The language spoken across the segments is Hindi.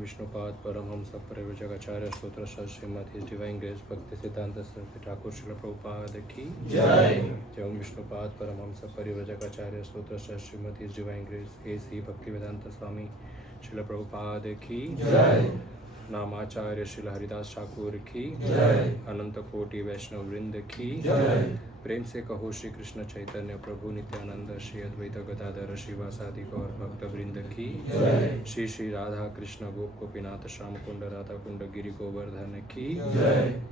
विष्णुपाद परमहंस परिव्राजक आचार्य स्तोत्र श्रीमती डिवाइन ग्रेस भक्ति सिद्धांत सरस्वती ठाकुर श्रील प्रभुपाद की जय। जय ओम विष्णुपाद परमहंस परिव्राजक आचार्य स्तोत्र श्रीमती डिवाइन ग्रेस एसी भक्ति वेदांत स्वामी श्रील प्रभुपाद की जय। नामाचार्य श्रील हरिदास ठाकुर की जय। अनंत कोटि वैष्णव वृंद की जय। प्रेम से कहो श्री कृष्ण चैतन्य प्रभु नित्यानंद श्री अद्वैत गदाधर श्रीवासादि गौर भक्त वृंद की जय। श्री श्री राधा कृष्ण गोप गोपीनाथ श्याम कुंड राधा कुंड गिरि गोवर्धन की जय।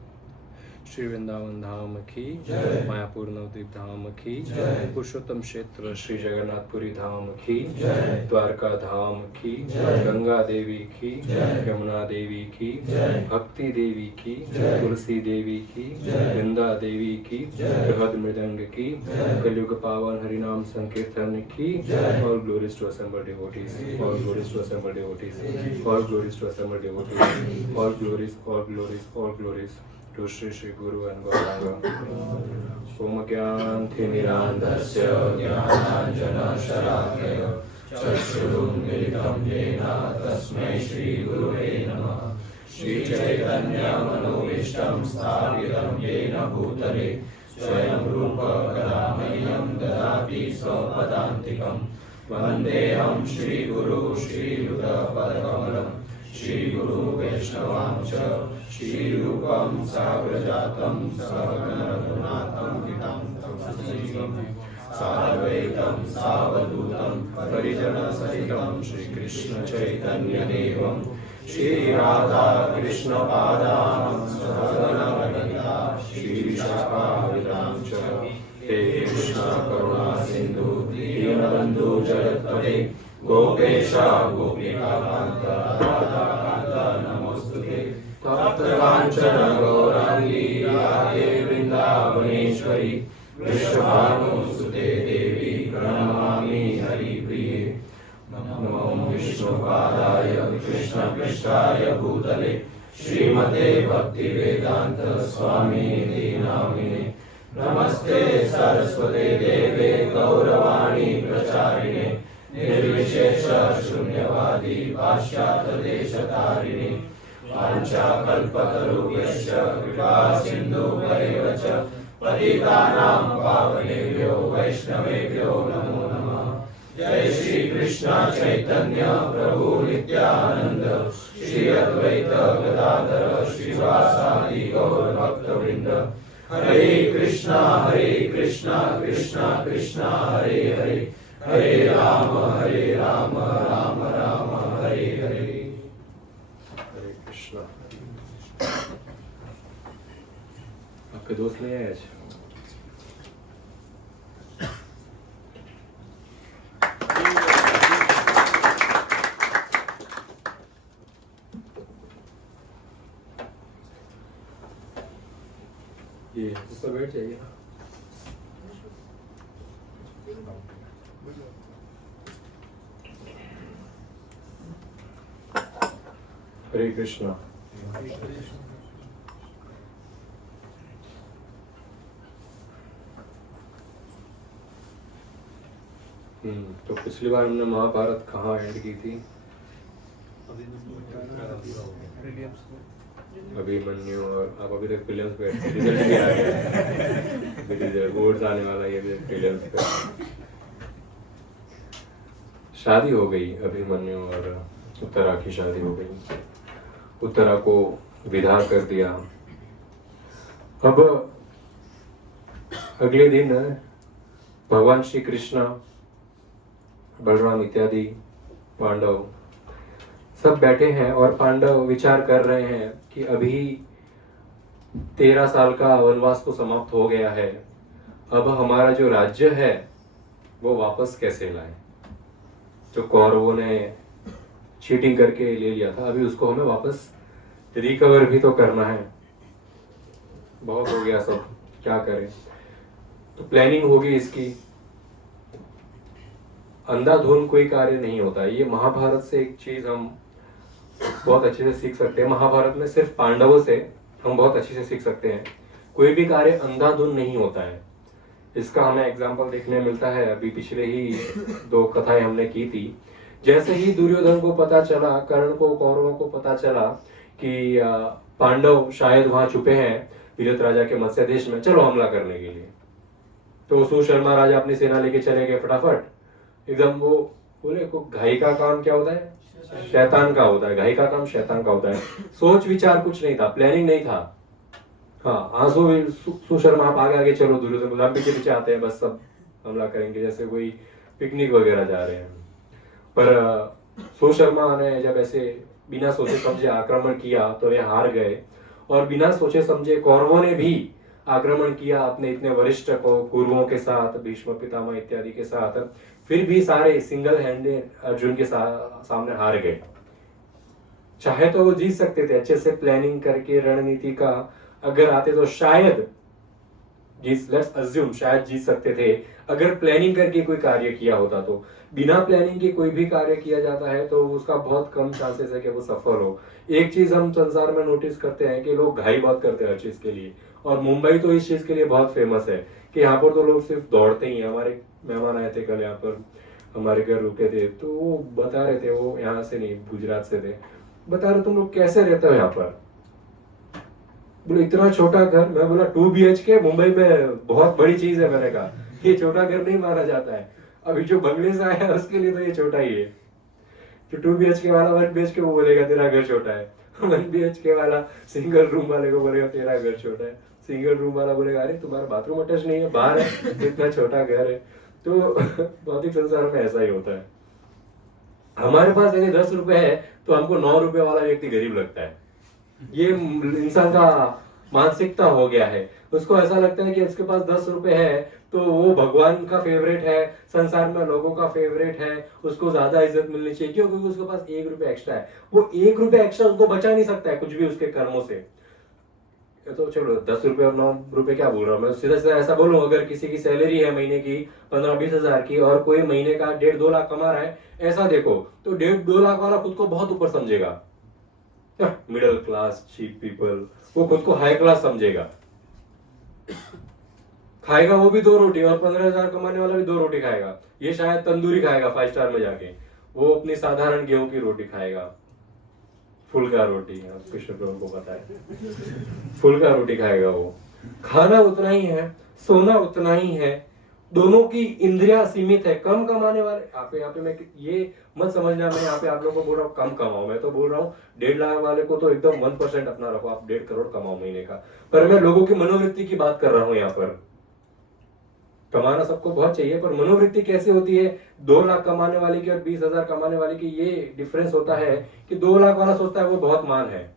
श्री वृंदावन धाम की जय। मायापुर नवद्वीप धाम की जय। पुरुषोत्तम क्षेत्र श्री जगन्नाथपुरी धाम की जय। द्वारका धाम की जय। गंगा देवी की जय। यमुना देवी की जय। भक्ति देवी की जय। तुलसी देवी की जय। वृंदा देवी की जय। बृहद मृदंग की जय। कलयुग पावन हरिनाम संकीर्तन की जय। All glories to assembled devotees. All glories to assembled devotees. All glories to assembled devotees. All glories, all glories, all glories. Shri Shri Guru and Gauranga. Om Gyanantimirandhasya Jnananjana Shalakaya Chakshurum Militam Jena Tasmai Shri Gurave Namah. Shri Chaitanya Manobishtam Sthapitam Jena Bhutale Swayam Rupa Kadamahyam Dadati Svapadantikam Vandeham Shri Guru Shri Yuta Padakamalam Shri Guru Vaishnavam Cha Shri Rupam Sagrajatam Saganaragunatam Vitam Tamasivam Sadvaitam Savadutam Parijana Sahitam Shri Krishna Chaitanya Devam Shri Radha Krishna Padam Sahagana Radhika Shri Vishakha Cha He Krishna Karuna Sindhu Dinabandhu Jagatpade Gopesha Gopika Kanta Radha Kanta Namostute Taptakanchana Gaurangi Radhe Vrindavaneshwari Vrishabhanu Devi Pranamami Hari Priye Namo Vishnupadaya Krishna Krishnaya Bhutale Srimate Bhakti Vedanta Swami Namine Namaste Saraswate Deve Gauravani Pracharine Nirvishesha Shunyavadi Pashyata Deshatarine Vancha Kalpatarubhyascha Kripa Sindhu Varevacha Patitanam Pavanebhyo Vaishnavebhyo Namo Namah. Jai Shri Krishna Chaitanya Prabhu Nityananda Shri Advaita Gadadhara Srivasadi Gaur Bhakta Vrinda. Hare Krishna Krishna Krishna Hare Hare Hare Rama Rama Rama Hare Hare. Hare Krishna. आपके दोस्त नहीं आए आज? ये ऊपर बैठ जाइए. हरे कृष्णा. तो पिछली बार हमने महाभारत कहाँ एंड की थी? अभिमन्यु. और आप अभी तक विलियम्स पे रिजल्ट भी आ गया. बोर्ड्स आने वाला ये विलियम्स पे. शादी हो गई, अभिमन्यु और उत्तरा की शादी हो गई। उत्तरा को विदा कर दिया। अब अगले दिन भगवान श्री कृष्ण, बलराम इत्यादि पांडव सब बैठे हैं और पांडव विचार कर रहे हैं कि अभी 13 साल का वनवास तो समाप्त हो गया है, अब हमारा जो राज्य है वो वापस कैसे लाए। जो कौरवों ने चीटिंग करके ले लिया था, अभी उसको हमें वापस रिकवर भी तो करना है। बहुत हो गया सब, क्या करें। तो प्लानिंग होगी इसकी। अंधाधुंध कोई कार्य नहीं होता। ये महाभारत से एक चीज हम बहुत अच्छे से सीख सकते हैं। महाभारत में सिर्फ पांडवों से हम बहुत अच्छे से सीख सकते हैं। कोई भी कार्य अंधाधुंध नहीं होता है। इसका हमें एग्जाम्पल देखने मिलता है। अभी पिछले ही 2 कथाएं हमने की थी। जैसे ही दुर्योधन को पता चला, कर्ण को, कौरवों को पता चला कि पांडव शायद वहां छुपे हैं विराट राजा के मत्स्य देश में, चलो हमला करने के लिए। तो सुशर्मा राजा अपनी सेना लेके चले गए फटाफट। एकदम वो बोले को घाई का काम क्या होता है? शैतान का होता है। घाई का काम शैतान का होता है। सोच विचार कुछ नहीं था, प्लानिंग नहीं था। हाँ, आंसू सुशर्मा आप आगे आगे चलो, दुर्योधन हम पीछे पीछे आते हैं, बस सब हमला करेंगे, जैसे कोई पिकनिक वगैरह जा रहे हैं। पर सुशर्मा ने जब ऐसे बिना सोचे समझे आक्रमण किया तो वे हार गए। और बिना सोचे समझे कौरवों ने भी आक्रमण किया अपने इतने वरिष्ठ कुरुओं के साथ, भीष्म पितामह इत्यादि के साथ। फिर भी सारे सिंगल हैंडेड अर्जुन के सामने हार गए। चाहे तो वो जीत सकते थे, अच्छे से प्लानिंग करके रणनीति का अगर आते तो शायद लेट्स अज्यूम शायद जीत सकते थे, अगर प्लानिंग करके कोई कार्य किया होता तो। बिना प्लानिंग के कोई भी कार्य किया जाता है तो उसका बहुत कम चांसेस है कि वो सफल हो। एक चीज हम संसार में नोटिस करते हैं कि लोग घाई बहुत करते हैं हर चीज के लिए, और मुंबई तो इस चीज के लिए बहुत फेमस है कि यहाँ पर तो लोग सिर्फ दौड़ते ही हैं। हमारे मेहमान आए थे कल यहाँ पर, हमारे घर रुके थे, तो वो बता रहे थे, वो यहाँ से नहीं गुजरात से थे, बता रहे तुम लोग कैसे रहते हो यहाँ पर। बोले इतना छोटा घर। मैं बोला 2 BHK मुंबई में बहुत बड़ी चीज है। मैंने कहा ये छोटा घर नहीं माना जाता है। अभी जो बंगले से आया है उसके लिए तो ये छोटा ही है। जो 2 BHK वाला 1 BHK वो बोलेगा तेरा घर छोटा है। 1 BHK वाला सिंगल रूम वाले को बोलेगा तेरा घर छोटा है। सिंगल रूम वाला बोलेगा अरे तुम्हारा बाथरूम अटैच नहीं है, बाहर है, इतना छोटा घर है। तो भौतिक संसार में ऐसा ही होता है। हमारे पास यदि 10 रुपए है तो हमको 9 रुपए वाला व्यक्ति गरीब लगता है। ये इंसान का मानसिकता हो गया है। उसको ऐसा लगता है कि उसके पास 10 रुपए है तो वो भगवान का फेवरेट है, संसार में लोगों का फेवरेट है, उसको ज्यादा इज्जत मिलनी चाहिए। क्यों? क्योंकि उसके पास 1 रुपए एक्स्ट्रा है। वो 1 रुपए एक्स्ट्रा उसको बचा नहीं सकता है कुछ भी उसके कर्मों से। तो चलो 10 रुपए और 9 रुपए क्या बोल रहा हूँ मैं, सीधा सीधा ऐसा बोलूं, अगर किसी की सैलरी है महीने की 15-20 हजार की और कोई महीने का 1.5-2 लाख कमा रहा है, ऐसा देखो तो 1.5-2 लाख वाला खुद को बहुत ऊपर समझेगा। मिडिल क्लास चीप पीपल, वो खुद को हाई क्लास समझेगा। खाएगा वो भी 2 रोटी, और 15,000 कमाने वाला भी 2 रोटी खाएगा। ये शायद तंदूरी खाएगा 5 स्टार में जाके, वो अपनी साधारण गेहूं की रोटी खाएगा, फुल्का रोटी। कृष्ण प्रभु को पता है, फुल्का रोटी खाएगा वो। खाना उतना ही है, सोना उतना ही है, दोनों की इंद्रियां सीमित है। कम कमाने वाले यहाँ पे मैं ये मत समझना मैं यहाँ पे आप लोगों को बोल रहा हूँ कम कमाओ। मैं तो बोल रहा हूँ 1.5 लाख वाले को तो एकदम 1% अपना रखो, आप 1.5 करोड़ कमाओ महीने का। पर मैं लोगों की मनोवृत्ति की बात कर रहा हूँ यहाँ पर। कमाना सबको बहुत चाहिए, पर मनोवृत्ति कैसे होती है 2 लाख कमाने वाले की और 20,000 कमाने वाले की। ये डिफरेंस होता है कि 2 लाख वाला सोचता है वो बहुत मान है,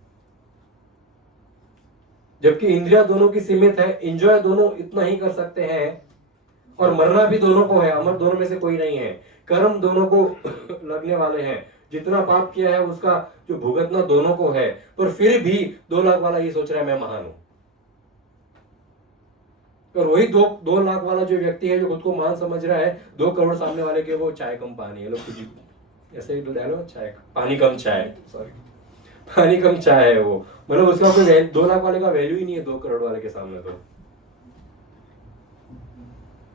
जबकि इंद्रिया दोनों की सीमित है, एंजॉय दोनों इतना ही कर सकते हैं, और मरना भी दोनों को है। अमर दोनों में से कोई नहीं है। कर्म दोनों को लगने वाले हैं। जितना पाप किया है उसका जो भुगतना दोनों को है। पर फिर भी 2 लाख वाला ये सोच रहा है मैं महान हूं, और वही 2 लाख वाला जो व्यक्ति है जो खुद को महान समझ रहा है, 2 करोड़ सामने वाले के वो चाय कम पानी है। लोग कुछ ऐसे ही डालो, चाय पानी कम चाय, सॉरी पानी कम चाय है वो। मतलब उसका कोई 2 लाख वाले का वैल्यू ही नहीं है 2 करोड़ वाले के सामने।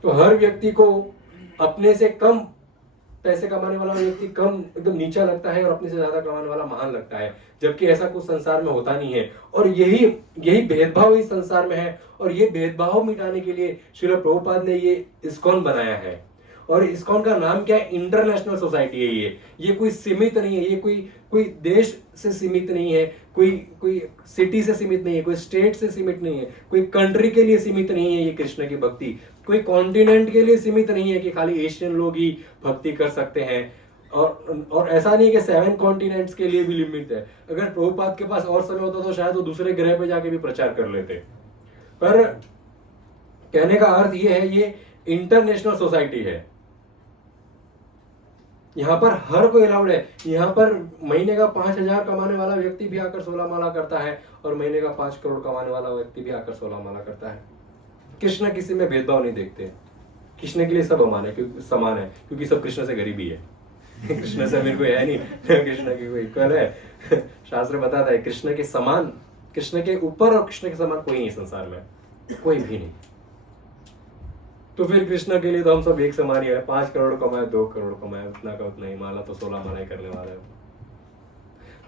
तो हर व्यक्ति को अपने से कम पैसे कमाने वाला व्यक्ति कम एकदम नीचा लगता है, और अपने से ज्यादा कमाने वाला महान लगता है, जबकि ऐसा कुछ संसार में होता नहीं है। और यही भेदभाव इस संसार में है, और ये भेदभाव मिटाने के लिए श्रील प्रभुपाद ने ये इस्कॉन बनाया है। और इस्कॉन का नाम क्या है? इंटरनेशनल सोसाइटी है ये कोई सीमित नहीं है, ये कोई देश से सीमित नहीं है, कोई सिटी से सीमित नहीं है, कोई स्टेट से सीमित नहीं है, कोई कंट्री के लिए सीमित नहीं है। ये कृष्ण की भक्ति कोई कॉन्टिनेंट के लिए सीमित नहीं है कि खाली एशियन लोग ही भक्ति कर सकते हैं। और ऐसा नहीं कि 7 कॉन्टिनेंट्स के लिए भी लिमिट है। अगर प्रभुपाद के पास और समय होता तो शायद वो दूसरे ग्रह पे जाके भी प्रचार कर लेते। पर कहने का अर्थ ये है, ये इंटरनेशनल सोसाइटी है, यहां पर हर कोई अलाउड है। यहां पर महीने का 5,000 कमाने वाला व्यक्ति भी आकर 16 माला करता है और महीने का 5 करोड़ कमाने वाला व्यक्ति भी आकर 16 माला करता है। कृष्ण किसी में भेदभाव नहीं देखते। कृष्ण के लिए सब समान है क्योंकि सब कृष्ण से गरीबी है। कृष्ण से मेरे को है नहीं, कृष्ण की कोई इक्वल है। शास्त्र बताता है कृष्ण के समान, कृष्ण के ऊपर और कृष्ण के समान कोई नहीं संसार में, कोई भी नहीं। तो फिर कृष्ण के लिए तो हम सब एक समान ही है। 5 करोड़ कमाए, 2 करोड़ कमाए, उतना का उतना ही, माला तो 16 माला ही करने वाला है।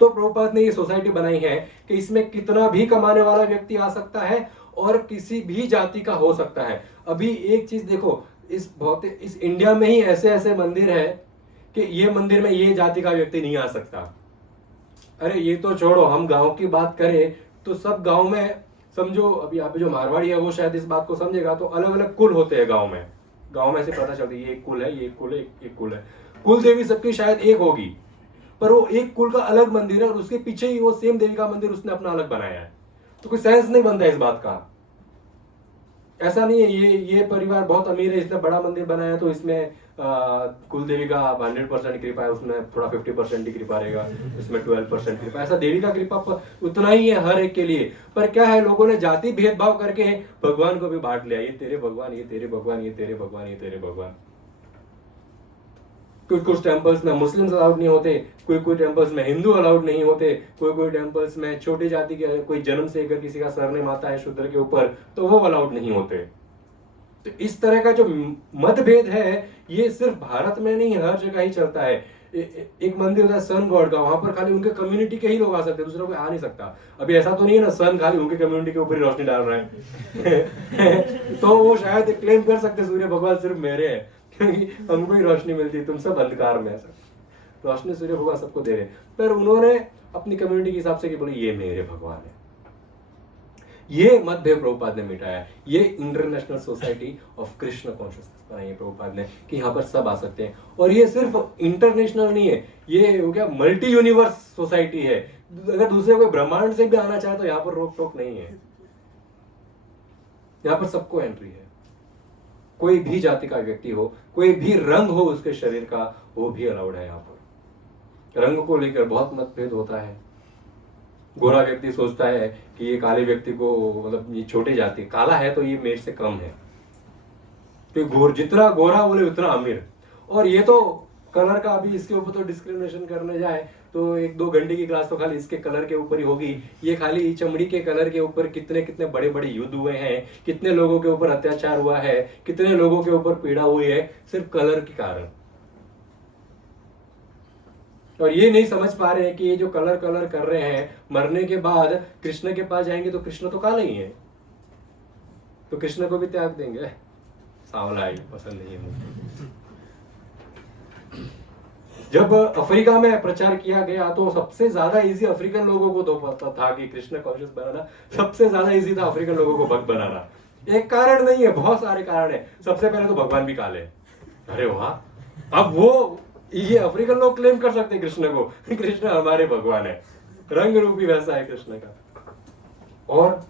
तो प्रभुपाद ने ये सोसाइटी बनाई है कि इसमें कितना भी कमाने वाला व्यक्ति आ सकता है और किसी भी जाति का हो सकता है। अभी एक चीज देखो, इस इंडिया में ही ऐसे ऐसे मंदिर है कि ये मंदिर में ये जाति का व्यक्ति नहीं आ सकता। अरे ये तो छोड़ो, हम गांव की बात करें तो सब गांव में समझो, अभी यहाँ पे जो मारवाड़ी है वो शायद इस बात को समझेगा, तो अलग अलग कुल होते हैं गांव में से पता चलता है ये एक कुल है, ये एक कुल है, एक कुल है। कुल देवी सबकी शायद एक होगी, पर वो एक कुल का अलग मंदिर है और उसके पीछे ही वो सेम देवी का मंदिर उसने अपना अलग बनाया है। तो कोई सेंस नहीं बनता इस बात का। ऐसा नहीं है ये परिवार बहुत अमीर है, इसने बड़ा मंदिर बनाया तो इसमें कुल देवी का 100% कृपा है, उसमें थोड़ा 50% ही कृपा रहेगा, इसमें 12% कृपा। ऐसा देवी का कृपा उतना ही है हर एक के लिए। पर क्या है, लोगों ने जाति भेदभाव करके भगवान को भी बांट लिया, ये तेरे भगवान, ये तेरे भगवान, ये तेरे भगवान, ये तेरे भगवान। कुछ टेम्पल्स में मुस्लिम्स अलाउड नहीं होते, कोई टेम्पल्स में हिंदू अलाउड नहीं होते, कोई टेम्पल्स में छोटी जाति के कोई जन्म से अगर किसी का सरनेम आता है शूद्र के ऊपर तो वो अलाउड नहीं होते। तो इस तरह का जो मतभेद है ये सिर्फ भारत में नहीं, हर जगह ही चलता है। एक मंदिर होता है सन गॉड का, वहां पर खाली उनके कम्युनिटी के ही लोग आ सकते हैं, दूसरा कोई आ नहीं सकता। अभी ऐसा तो नहीं है ना सन खाली उनके कम्युनिटी के ऊपर ही रोशनी डाल रहा है। तो वो शायद क्लेम कर सकते सूर्य भगवान सिर्फ मेरे हैं क्योंकि हमको ही रोशनी मिलती है, तुम सब अंधकार में। ऐसा रोशनी सूर्य भगवान सबको दे रहे, पर उन्होंने अपनी कम्युनिटी के हिसाब से बोले ये मेरे भगवान है। ये मतभेद प्रभुपाद ने मिटाया। ये international society of Krishna consciousness बनाई है प्रभुपाद ने कि यहाँ पर सब आ सकते हैं। और ये सिर्फ इंटरनेशनल नहीं है, ये हो गया मल्टी यूनिवर्स सोसाइटी है। अगर दूसरे कोई ब्रह्मांड से भी आना चाहे तो यहाँ पर रोक टोक नहीं है, यहाँ पर सबको एंट्री है। कोई भी जाति का व्यक्ति हो, कोई भी रंग हो उसके शरीर का, वो भी अलाउड है यहाँ पर। रंग को लेकर बहुत मतभेद होता है। गोरा व्यक्ति सोचता है कि ये काले व्यक्ति को, मतलब ये छोटी जाति, काला है तो ये मेरे से कम है, तो जितना गोरा बोले उतना अमीर। और ये तो कलर का, अभी इसके ऊपर तो डिस्क्रिमिनेशन करने जाए तो 1-2 घंटे की क्लास तो खाली इसके कलर के ऊपर ही होगी। ये खाली चमड़ी के कलर के ऊपर कितने कितने बड़े बड़े युद्ध हुए हैं, कितने लोगों के ऊपर अत्याचार हुआ है, कितने लोगों के ऊपर पीड़ा हुई है सिर्फ कलर के कारण। और ये नहीं समझ पा रहे हैं कि ये जो कलर कर रहे हैं, मरने के बाद कृष्ण के पास जाएंगे तो कृष्ण तो काला ही है, तो कृष्ण को भी त्याग देंगे। सांवला ही पसंद नहीं है मुझे। जब अफ्रीका में प्रचार किया गया तो सबसे ज्यादा इजी अफ्रीकन लोगों को तो पता था कि कृष्ण कॉन्शियस बनाना सबसे ज्यादा इजी था, अफ्रीकन लोगों को भक्त बनाना। एक कारण नहीं है, बहुत सारे कारण है। सबसे पहले तो भगवान भी काले। अरे वाह, अब वो ये अफ्रीकन लोग क्लेम कर सकते हैं कृष्ण को, कृष्ण हमारे भगवान है, रंग रूप भी वैसा है कृष्ण का। और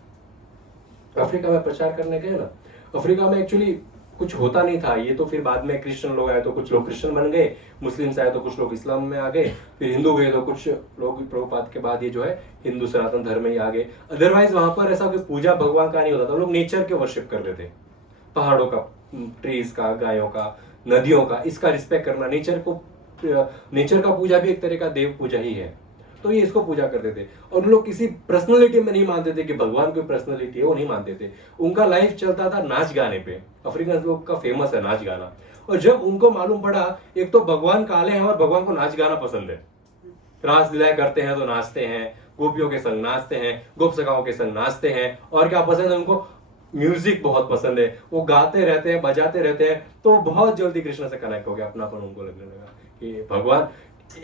अफ्रीका में प्रचार करने गए ना, अफ्रीका में एक्चुअली कुछ होता नहीं था। ये तो फिर बाद में क्रिश्चियन लोग आए तो कुछ लोग क्रिश्चियन बन गए, मुस्लिम्स आए तो कुछ लोग इस्लाम में आ गए, फिर हिंदू गए तो कुछ लोग प्रभुपाद के बाद ये जो है हिंदू सनातन धर्म में ही आ गए। अदरवाइज वहां पर ऐसा कोई पूजा भगवान का नहीं होता था, लोग नेचर के वर्शिप कर रहे थे, पहाड़ों का, ट्रीज का, गायों का, नदियों का, इसका रिस्पेक्ट करना। नेचर का पूजा भी एक तरह का देव पूजा ही है, तो ये इसको पूजा करते थे। और उन लोग किसी पर्सनैलिटी में नहीं मानते थे कि भगवान कोई पर्सनैलिटी है, वो नहीं मानते थे। उनका लाइफ चलता था नाच गाने पे। अफ्रीकन लोग का फेमस है नाच गाना। और जब उनको मालूम पड़ा एक तो भगवान काले हैं और भगवान को नाच गाना पसंद है, रास लीलाएं करते हैं तो नाचते हैं, गोपियों के संग नाचते हैं, गोप सखाओं के संग नाचते हैं, और क्या पसंद है उनको, म्यूजिक बहुत पसंद है, वो गाते रहते हैं, बजाते रहते हैं, तो बहुत जल्दी कृष्ण से कनेक्ट हो गया, अपनापन उनको लगने लगा कि भगवान।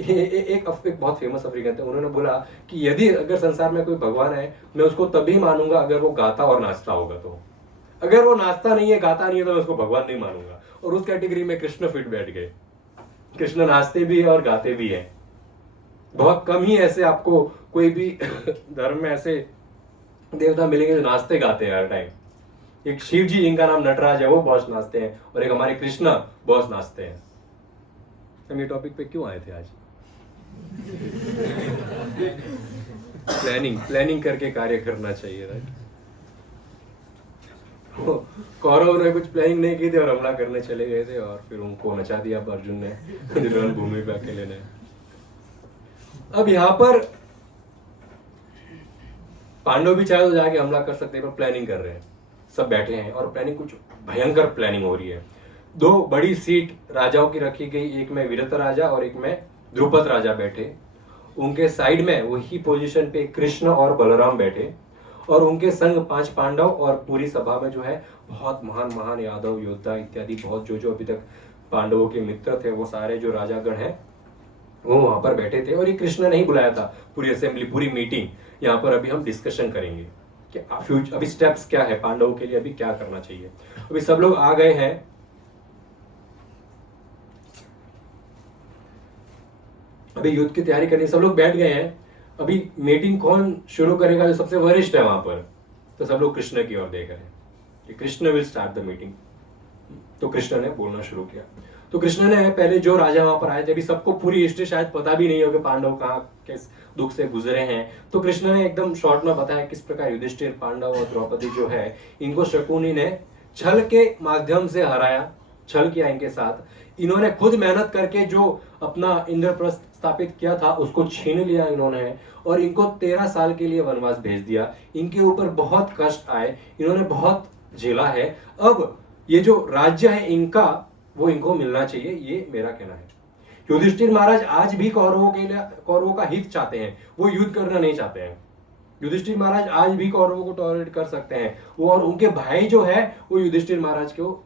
एक बहुत फेमस अफ्रीकन थे, उन्होंने बोला कि यदि अगर संसार में कोई भगवान है, मैं उसको तभी मानूंगा अगर वो गाता और नाचता होगा। तो अगर वो नाचता नहीं है, गाता नहीं है, तो मैं उसको भगवान नहीं मानूंगा। और उस कैटेगरी में कृष्ण फिट बैठ गए। कृष्ण नाचते भी है और गाते भी है। बहुत कम ही ऐसे आपको कोई भी धर्म में ऐसे देवता मिलेंगे जो नाचते गाते हैं हर टाइम। एक शिव जी जिनका नाम नटराज है, वो बहुत नाचते हैं, और एक हमारे कृष्णा बहुत नाचते हैं। हम ये टॉपिक पे क्यों आए थे आज? प्लानिंग करके कार्य करना चाहिए, राइट? कौरव ने कुछ प्लानिंग नहीं की थी और हमला करने चले गए थे, और फिर उनको नचा दिया अर्जुन ने भूमि पे अकेले ने। अब यहाँ पर पांडव भी चाहे तो जाके हमला कर सकते हैं, पर प्लानिंग कर रहे हैं, सब बैठे हैं और प्लानिंग कुछ भयंकर प्लानिंग हो रही है। दो बड़ी सीट राजाओं की रखी गई, एक में विरत राजा और एक में द्रुपद राजा बैठे। उनके साइड में वही पोजीशन पे कृष्ण और बलराम बैठे, और उनके संग 5 पांडव, और पूरी सभा में जो है बहुत महान महान यादव योद्धा इत्यादि, बहुत जो अभी तक पांडवों के मित्र थे, वो सारे जो राजागण हैं वो वहां पर बैठे थे। और ये कृष्ण ने ही बुलाया था पूरी असेंबली, पूरी मीटिंग। यहाँ पर अभी हम डिस्कशन करेंगे कि अभी स्टेप्स क्या है, पांडवों के लिए अभी क्या करना चाहिए। अभी सब लोग आ गए हैं, अभी युद्ध की तैयारी करनी, सब लोग बैठ गए हैं। अभी मीटिंग कौन शुरू करेगा? जो सबसे वरिष्ठ है वहां पर। तो सब लोग कृष्ण की ओर देख रहे हैं कि Krishna will start the meeting. तो कृष्ण ने बोलना शुरू किया। तो कृष्ण ने पहले जो राजा वहां पर आए थे, अभी सबको पूरी हिस्ट्री शायद पता भी नहीं हो कि पांडव कहाँ किस दुख से गुजरे हैं, तो कृष्ण ने एकदम शॉर्ट में बताया किस प्रकार युधिष्ठिर, पांडव और द्रौपदी जो है, इनको शकुनी ने छल के माध्यम से हराया, छल किया इनके साथ। इन्होंने खुद मेहनत करके जो अपना इंद्रप्रस्थ स्थापित किया था उसको छीन लिया इन्होंने, और इनको 13 साल के लिए वनवास भेज दिया। इनके ऊपर बहुत कष्ट आए, इन्होंने बहुत झेला है। अब ये जो राज्य है इनका, वो इनको मिलना चाहिए, ये मेरा कहना है। युधिष्ठिर महाराज आज भी कौरवों के लिए, कौरवों का हित चाहते हैं, वो युद्ध करना नहीं चाहते हैं। युधिष्ठिर महाराज आज भी कौरवों को टॉलरेट कर सकते हैं, वो और उनके भाई जो है वो युधिष्ठिर महाराज को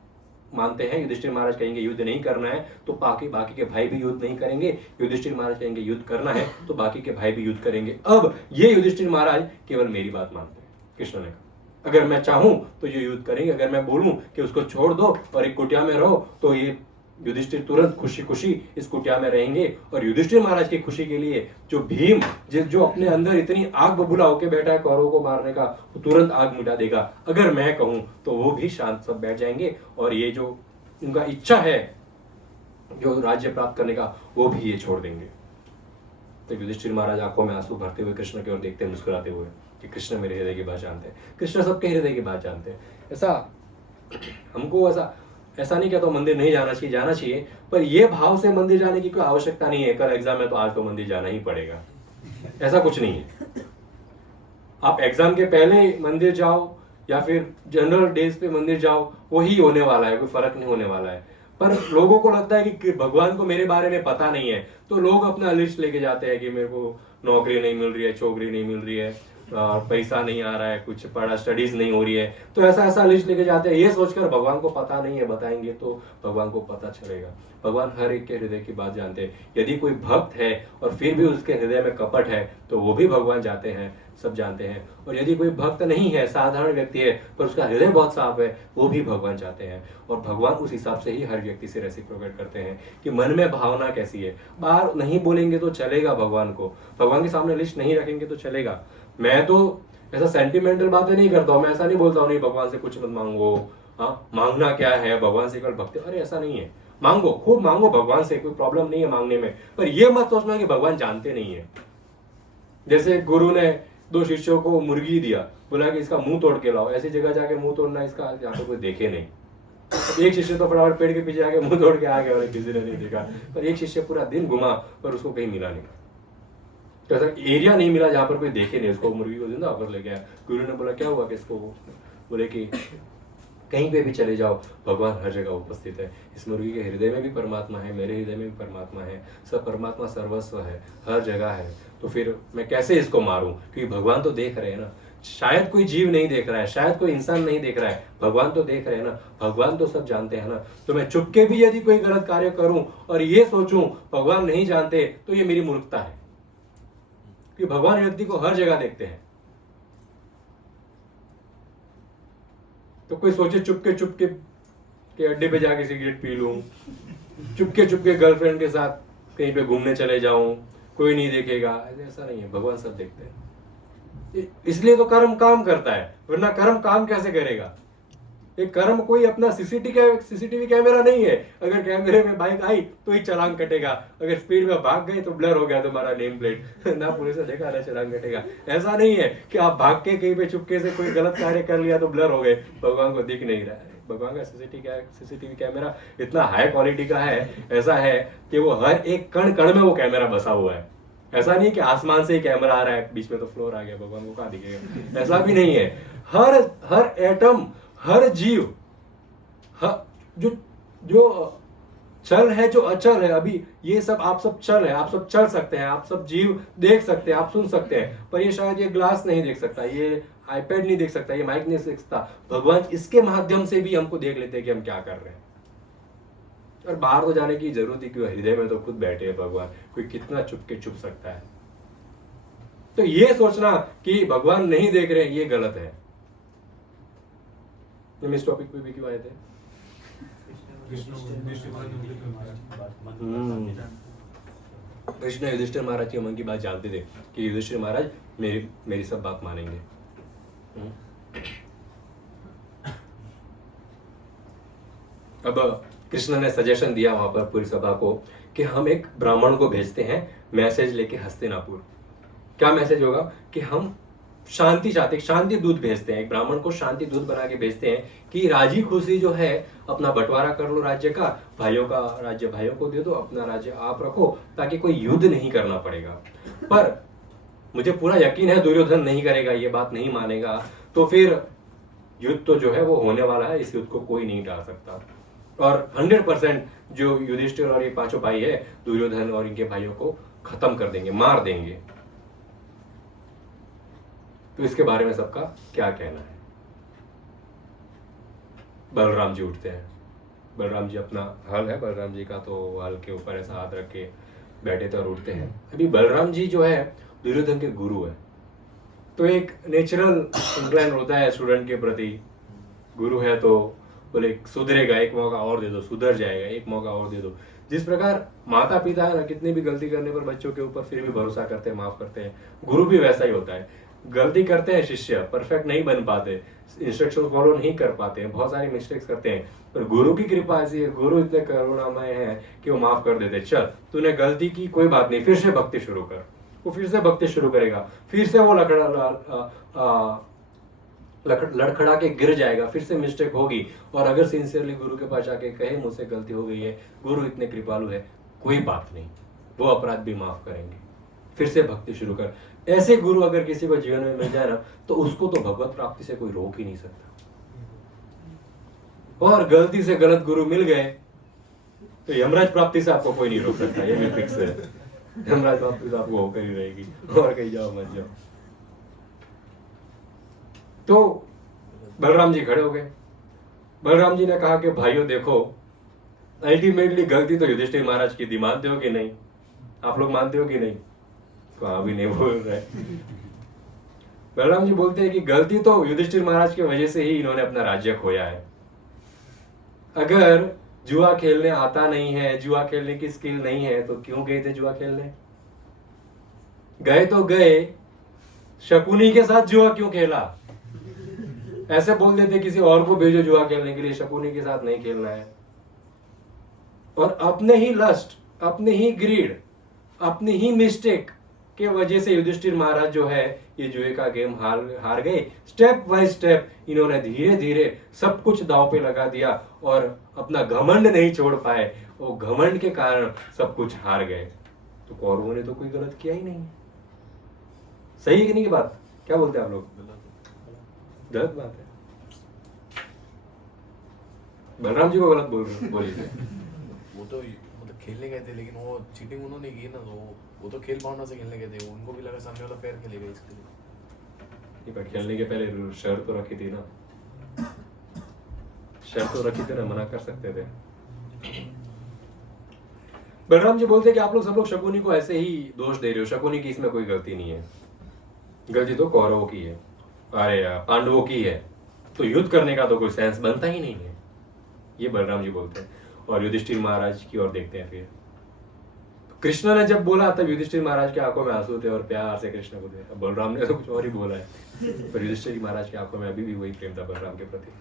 मानते हैं। युधिष्ठिर महाराज कहेंगे युद्ध नहीं करना है तो बाकी के भाई भी युद्ध नहीं करेंगे। युधिष्ठिर महाराज कहेंगे युद्ध करना है तो बाकी के भाई भी युद्ध करेंगे। अब ये युधिष्ठिर महाराज केवल मेरी बात मानते हैं। कृष्ण ने कहा अगर मैं चाहूं तो ये युद्ध करेंगे, अगर मैं बोलूं कि उसको छोड़ दो और एक कुटिया में रहो, तो ये युधिष्ठिर तुरंत खुशी खुशी इस कुटिया में रहेंगे। और युधिष्ठिर महाराज की खुशी के लिए जो भीम जो अपने अंदर इतनी आग बबूला होकर बैठा है कौरवों को मारने का, वो तुरंत आग मिटा देगा। अगर मैं कहूं तो वो भी शांत सब बैठ जाएंगे, और ये जो उनका इच्छा है जो राज्य प्राप्त करने का, वो भी ये छोड़ देंगे। तो युधिष्ठिर महाराज आंखों में आंसू भरते हुए कृष्ण की ओर देखते हैं, मुस्कुराते हुए कि कृष्ण मेरे हृदय की बात जानते हैं। कृष्ण सबके हृदय की बात जानते हैं। ऐसा हमको ऐसा नहीं कहता मंदिर नहीं जाना चाहिए, जाना चाहिए, पर यह भाव से मंदिर जाने की कोई आवश्यकता नहीं है कल एग्जाम है तो आज तो मंदिर जाना ही पड़ेगा, ऐसा कुछ नहीं है। आप एग्जाम के पहले मंदिर जाओ या फिर जनरल डेज पे मंदिर जाओ, वही होने वाला है, कोई फर्क नहीं होने वाला है। पर लोगों को लगता है कि भगवान को मेरे बारे में पता नहीं है, तो लोग अपना लिस्ट लेके जाते हैं कि मेरे को नौकरी नहीं मिल रही है, छोकरी नहीं मिल रही है, और पैसा नहीं आ रहा है, कुछ पढ़ा स्टडीज नहीं हो रही है, तो ऐसा लिस्ट लेके जाते हैं। ये सोचकर भगवान को पता नहीं है, बताएंगे तो भगवान को पता चलेगा। भगवान हर एक के हृदय की बात जानते हैं। यदि कोई भक्त है और फिर भी उसके हृदय में कपट है, तो वो भी भगवान जाते हैं, सब जानते हैं। और यदि कोई भक्त नहीं है, साधारण व्यक्ति है, पर उसका हृदय बहुत साफ है, वो भी भगवान चाहते हैं। और भगवान उस हिसाब से ही हर व्यक्ति से रेसिप्रोकेट करते हैं कि मन में भावना कैसी है। बाहर नहीं बोलेंगे तो चलेगा, भगवान को, भगवान के सामने लिस्ट नहीं रखेंगे तो चलेगा। मैं तो ऐसा सेंटिमेंटल बातें नहीं करता हूँ, मैं ऐसा नहीं बोलता हूँ नहीं भगवान से कुछ मत मांगो, हाँ मांगना क्या है, भगवान से केवल भक्ति, अरे ऐसा नहीं है। मांगो, खूब मांगो भगवान से, कोई प्रॉब्लम नहीं है मांगने में, पर यह मत सोचना कि भगवान जानते नहीं है। जैसे गुरु ने 2 शिष्यों को मुर्गी दिया, बोला कि इसका मुंह तोड़ के लाओ, ऐसी जगह जाके मुंह तोड़ना, इसका यहाँ पे कोई देखे नहीं। एक शिष्य तो फटाफट पेड़ के पीछे आके मुंह तोड़ के आ गया और किसी ने नहीं देखा, पर एक शिष्य पूरा दिन घुमा पर उसको कहीं मिला नहीं। तो ऐसा एरिया नहीं मिला जहां पर कोई देखे नहीं उसको, मुर्गी को जिंदा वापस ले गया। गुरु ने बोला क्या हुआ किसको, बोले कि कहीं पे भी चले जाओ भगवान हर जगह उपस्थित है। इस मुर्गी के हृदय में भी परमात्मा है, मेरे हृदय में भी परमात्मा है, सब परमात्मा सर्वस्व है, हर जगह है। तो फिर मैं कैसे इसको मारूं, क्योंकि भगवान तो देख रहे हैं ना। शायद कोई जीव नहीं देख रहा है, शायद कोई इंसान नहीं देख रहा है, भगवान तो देख रहे हैं ना, भगवान तो सब जानते हैं ना। तो मैं चुपके भी यदि कोई गलत कार्य करूं और ये सोचूं भगवान नहीं जानते, तो ये मेरी मूर्खता है, कि भगवान व्यक्ति को हर जगह देखते हैं। तो कोई सोचे चुपके चुपके के अड्डे पे जाके सिगरेट पी लूं, चुपके चुपके गर्लफ्रेंड के साथ कहीं पे घूमने चले जाऊं, कोई नहीं देखेगा, ऐसा नहीं है, भगवान सब देखते हैं। इसलिए तो कर्म काम करता है, वरना कर्म काम कैसे करेगा? एक कर्म कोई अपना सीसीटीवी कैमरा नहीं है। अगर कैमरे में बाइक आई तो ही चालान कटेगा, अगर स्पीड में भाग गए तो ब्लर हो गया तुम्हारा नेम प्लेट ना पुलिस ने देखा ना चालान कटेगा। ऐसा नहीं है कि आप भाग के कहीं पे चुपके से कोई गलत कार्य कर लिया तो ब्लर हो गए, भगवान को दिख नहीं रहा है। भगवान का सीसीटीवी कैमरा इतना हाई क्वालिटी का है, ऐसा है कि वो हर एक कण कण में वो कैमरा बसा हुआ है। ऐसा नहीं कि आसमान से ही कैमरा आ रहा है, बीच में तो फ्लोर आ गया, भगवान को कहाँ दिखेगा? ऐसा भी नहीं है। हर एटम, हर जीव, जो चल है, जो अचल है, अभी ये सब आप सब चल है, आप सब चल सकते हैं, आप सब जीव देख सकते हैं, आप सुन सकते हैं, पर ये शायद ये ग्लास नहीं देख सकता, ये आईपैड नहीं देख सकता, ये माइक नहीं देख सकता। भगवान इसके माध्यम से भी हमको देख लेते हैं कि हम क्या कर रहे हैं। और बाहर तो जाने की जरूरत ही क्यों? हृदय में तो खुद बैठे हैं भगवान, कोई कितना चुप के चुप सकता है? तो ये सोचना कि भगवान नहीं देख रहे हैं, ये गलत है। हम इस टॉपिक पे भी क्यों आए थे? कृष्ण युधिष्ठिर महाराज के मन की बात जानते थे कि युधिष्ठिर महाराज मेरी सब बात मानेंगे। अब कृष्ण ने सजेशन दिया वहां पर पूरी सभा को कि हम एक ब्राह्मण को भेजते हैं मैसेज लेके हस्तिनापुर। क्या मैसेज होगा? कि हम शांति चाहते, शांति दूत भेजते हैं, एक ब्राह्मण को शांति दूत बना के भेजते हैं कि राजी खुशी जो है अपना बंटवारा कर लो राज्य का, भाइयों का राज्य भाइयों को दे दो, अपना राज्य आप रखो, ताकि कोई युद्ध नहीं करना पड़ेगा। पर मुझे पूरा यकीन है दुर्योधन नहीं करेगा, ये बात नहीं मानेगा, तो फिर युद्ध तो जो है वो होने वाला है, इस युद्ध को कोई नहीं टाल सकता। और 100% जो युधिष्ठिर और ये पांचों भाई है, दुर्योधन और इनके भाइयों को खत्म कर देंगे, मार देंगे। तो इसके बारे में सबका क्या कहना है? बलराम जी उठते हैं। बलराम जी अपना हल है, बलराम जी का तो हल के ऊपर ऐसा हाथ रख के बैठे थे और उठते हैं। अभी बलराम जी जो है दुर्योधन के गुरु है, तो एक नेचुरल इंक्लाइन होता है स्टूडेंट के प्रति। गुरु है तो बोले सुधरेगा, एक मौका और दे दो, सुधर जाएगा, एक मौका और दे दो। जिस प्रकार माता पिता है ना, कितनी भी गलती करने पर बच्चों के ऊपर फिर भी भरोसा करते हैं, माफ करते हैं, गुरु भी वैसा ही होता है। गलती करते हैं शिष्य, परफेक्ट नहीं बन पाते, इंस्ट्रक्शन फॉलो नहीं कर पाते हैं, बहुत सारी मिस्टेक्स करते हैं, पर गुरु की कृपा ऐसी है, गुरु इतने करुणामय है कि वो माफ कर देते। चल तूने गलती की, कोई बात नहीं, फिर से भक्ति शुरू कर। वो फिर से भक्ति शुरू करेगा, फिर से वो लड़खड़ा के गिर जाएगा, फिर से मिस्टेक होगी, और अगर सिंसियरली गुरु के पास जाके कहे मुझसे गलती हो गई है, गुरु इतने कृपालु है, कोई बात नहीं, वो अपराध भी माफ करेंगे, फिर से भक्ति शुरू कर। ऐसे गुरु अगर किसी को जीवन में मिल जाए ना, तो उसको तो भगवत प्राप्ति से कोई रोक ही नहीं सकता। और गलती से गलत गुरु मिल गए तो यमराज प्राप्ति से आपको कोई नहीं रोक सकता, ये भी फिक्स है। यमराज प्राप्ति तो आपको होकर ही रहेगी, और कहीं जाओ मत जाओ। तो बलराम जी खड़े हो गए। बलराम जी ने कहा कि भाइयों देखो, अल्टीमेटली गलती तो युधिष्ठिर महाराज की थी, मानते हो कि नहीं? आप लोग मानते हो कि नहीं? तो अभी नहीं बोल रहे। बलराम जी बोलते हैं कि गलती तो युधिष्ठिर महाराज की वजह से ही इन्होंने अपना राज्य खोया है। अगर जुआ खेलने आता नहीं है, जुआ खेलने की स्किल नहीं है, तो क्यों गए थे जुआ खेलने? गए तो गए, शकुनी के साथ जुआ क्यों खेला? ऐसे बोल देते किसी और को भेजो जुआ खेलने के लिए, शकुनी के साथ नहीं खेलना है। और अपने ही लस्ट, अपने ही ग्रीड, अपनी ही मिस्टेक के वजह से युधिष्ठिर महाराज जो है ये जुए का गेम हार गए। स्टेप बाय स्टेप इन्होंने धीरे धीरे सब कुछ दांव पे लगा दिया और अपना घमंड नहीं छोड़ पाए, वो घमंड के कारण सब कुछ हार गए। तो कौरवों ने तो कोई गलत किया ही नहीं। सही है कि नहीं की बात? क्या बोलते हैं आप लोग? गलत बात है। बलराम जी को गलत बोली थे। वो तो मतलब खेलने गए थे, लेकिन वो चीटिंग उन्होंने की ना, तो वो तो खेल भावना से खेलने गए थे, उनको भी लगा सामने वाला फेयर खेलेगा इसके लिए। नहीं, पर खेलने के पहले शर्त तो रखी थी ना, शर्त तो रखी थी ना, मना कर सकते थे। बलराम जी बोलते कि आप लोग सब लोग शकुनी को ऐसे ही दोष दे रहे हो, शकुनी की इसमें कोई गलती नहीं है, गलती तो कौरवों की है, अरे पांडवों की है, तो युद्ध करने का तो कोई सेंस बनता ही नहीं है, ये बलराम जी बोलते हैं। और युधिष्ठिर महाराज की ओर देखते हैं। फिर कृष्ण ने जब बोला तब युधिष्ठिर महाराज की आंखों में आंसू थे और प्यार से कृष्ण को देखा। बलराम ने तो कुछ और ही बोला है, पर युधिष्ठिर महाराज की आंखों में अभी भी वही प्रेम था बलराम के प्रति,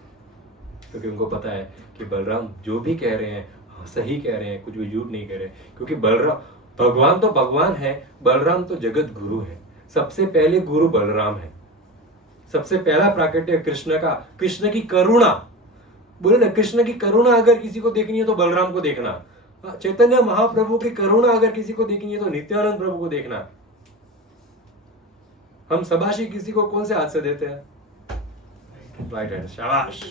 क्योंकि उनको पता है कि बलराम जो भी कह रहे हैं सही कह रहे हैं, कुछ भी झूठ नहीं कह रहे, क्योंकि बलराम भगवान तो भगवान है, बलराम तो जगत गुरु है, सबसे पहले गुरु बलराम है, सबसे पहला प्राकट्य कृष्ण का, कृष्ण की करुणा बोले ना, कृष्ण की करुणा अगर किसी को देखनी है तो बलराम को देखना, चैतन्य महाप्रभु की करुणा अगर किसी को देखनी है तो नित्यानंद प्रभु को देखना। हम शबाशी किसी को कौन से हाथ से देते हैं? राइट हैंड, शाबाश।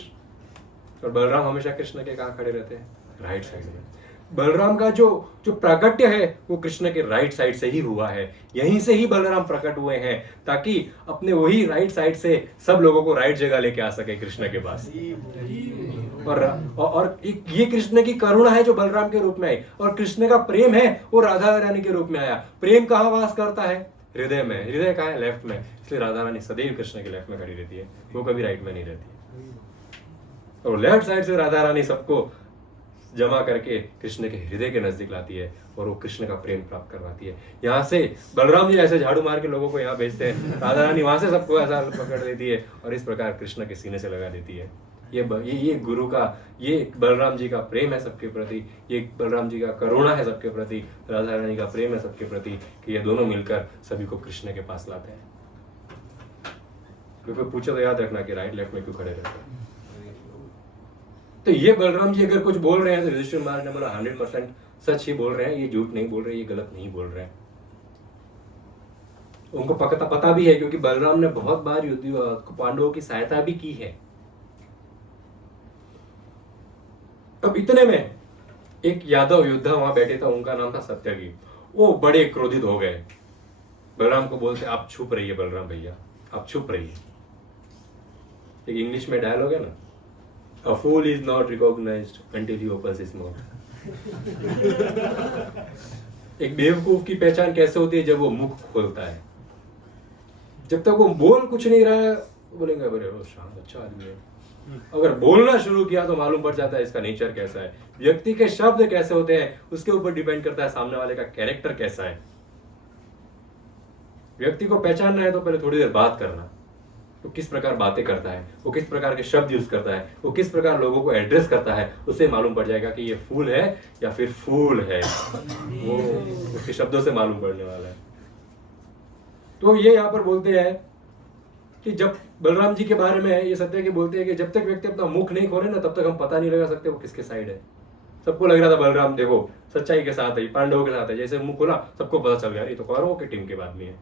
और बलराम हमेशा कृष्ण के कहां खड़े रहते हैं? राइट साइड में। बलराम का जो प्राकट्य है वो कृष्ण के राइट साइड से ही हुआ है, यहीं से ही बलराम प्रकट हुए हैं, ताकि अपने वही राइट साइड से सब लोगों को राइट जगह लेके आ सके कृष्ण के पास। और ये कृष्ण की करुणा है जो बलराम के रूप में आई, और कृष्ण का प्रेम है वो राधा रानी के रूप में आया। प्रेम कहाँ वास करता है? हृदय में। हृदय कहाँ है? लेफ्ट में। इसलिए राधा रानी सदैव कृष्ण के लेफ्ट में खड़ी रहती है, वो कभी राइट में नहीं रहती। और लेफ्ट साइड से राधा रानी सबको जमा करके कृष्ण के हृदय के नजदीक लाती है और वो कृष्ण का प्रेम प्राप्त करवाती है। यहाँ से बलराम जी ऐसे झाड़ू मार के लोगों को यहाँ भेजते हैं, राधा रानी वहां से सबको ऐसा पकड़ देती है और इस प्रकार कृष्ण के सीने से लगा देती है। ये गुरु का, ये बलराम जी का प्रेम है सबके प्रति, ये बलराम जी का करुणा है सबके प्रति, राधा रानी का प्रेम है सबके प्रति, कि ये दोनों मिलकर सभी को कृष्ण के पास लाते हैं। क्योंकि पूछो तो याद रखना कि राइट लेफ्ट में क्यों खड़े रहते हैं। तो ये बलराम जी अगर कुछ बोल रहे हैं तो युधिष्ठिर महाराज ने बोला 100% सच ही बोल रहे हैं, ये झूठ नहीं बोल रहे, ये गलत नहीं बोल रहे हैं। उनको पता भी है, क्योंकि बलराम ने बहुत बार पांडवों की सहायता भी की है। अब इतने में एक यादव योद्धा वहां बैठे था, उनका नाम था सत्यकी। वो बड़े क्रोधित हो गए, बलराम को बोलते आप चुप रहिए बलराम भैया, आप चुप रहिए। एक इंग्लिश में डायलॉग है ना, A fool is not recognized until he opens his mouth. एक बेवकूफ की पहचान कैसे होती है? जब वो मुख खोलता है। जब तक वो बोल कुछ नहीं रहा है बोलेंगे अरे वो शांत अच्छा आदमी है। अगर बोलना शुरू किया तो मालूम पड़ जाता है इसका नेचर कैसा है। व्यक्ति के शब्द कैसे होते हैं उसके ऊपर डिपेंड करता है सामने वाले का कैरेक्टर कैसा है। व्यक्ति को पहचानना है तो पहले थोड़ी देर बात करना, वो किस प्रकार बातें करता है, वो किस प्रकार के शब्द यूज करता है, वो किस प्रकार लोगों को एड्रेस करता है, उससे मालूम पड़ जाएगा कि ये फूल है या फिर फूल है। वो उसके शब्दों से मालूम पड़ने वाला है। तो ये यहाँ पर बोलते हैं कि जब बलराम जी के बारे में ये सत्य के बोलते हैं कि जब तक व्यक्ति अपना मुख नहीं खोले ना तब तक हम पता नहीं लगा सकते वो किसके साइड है। सबको लग रहा था बलराम देखो सच्चाई के साथ है, पांडवों के साथ है, जैसे मुंह खोला सबको पता चल गया ये तो कौरवों की टीम के आदमी है।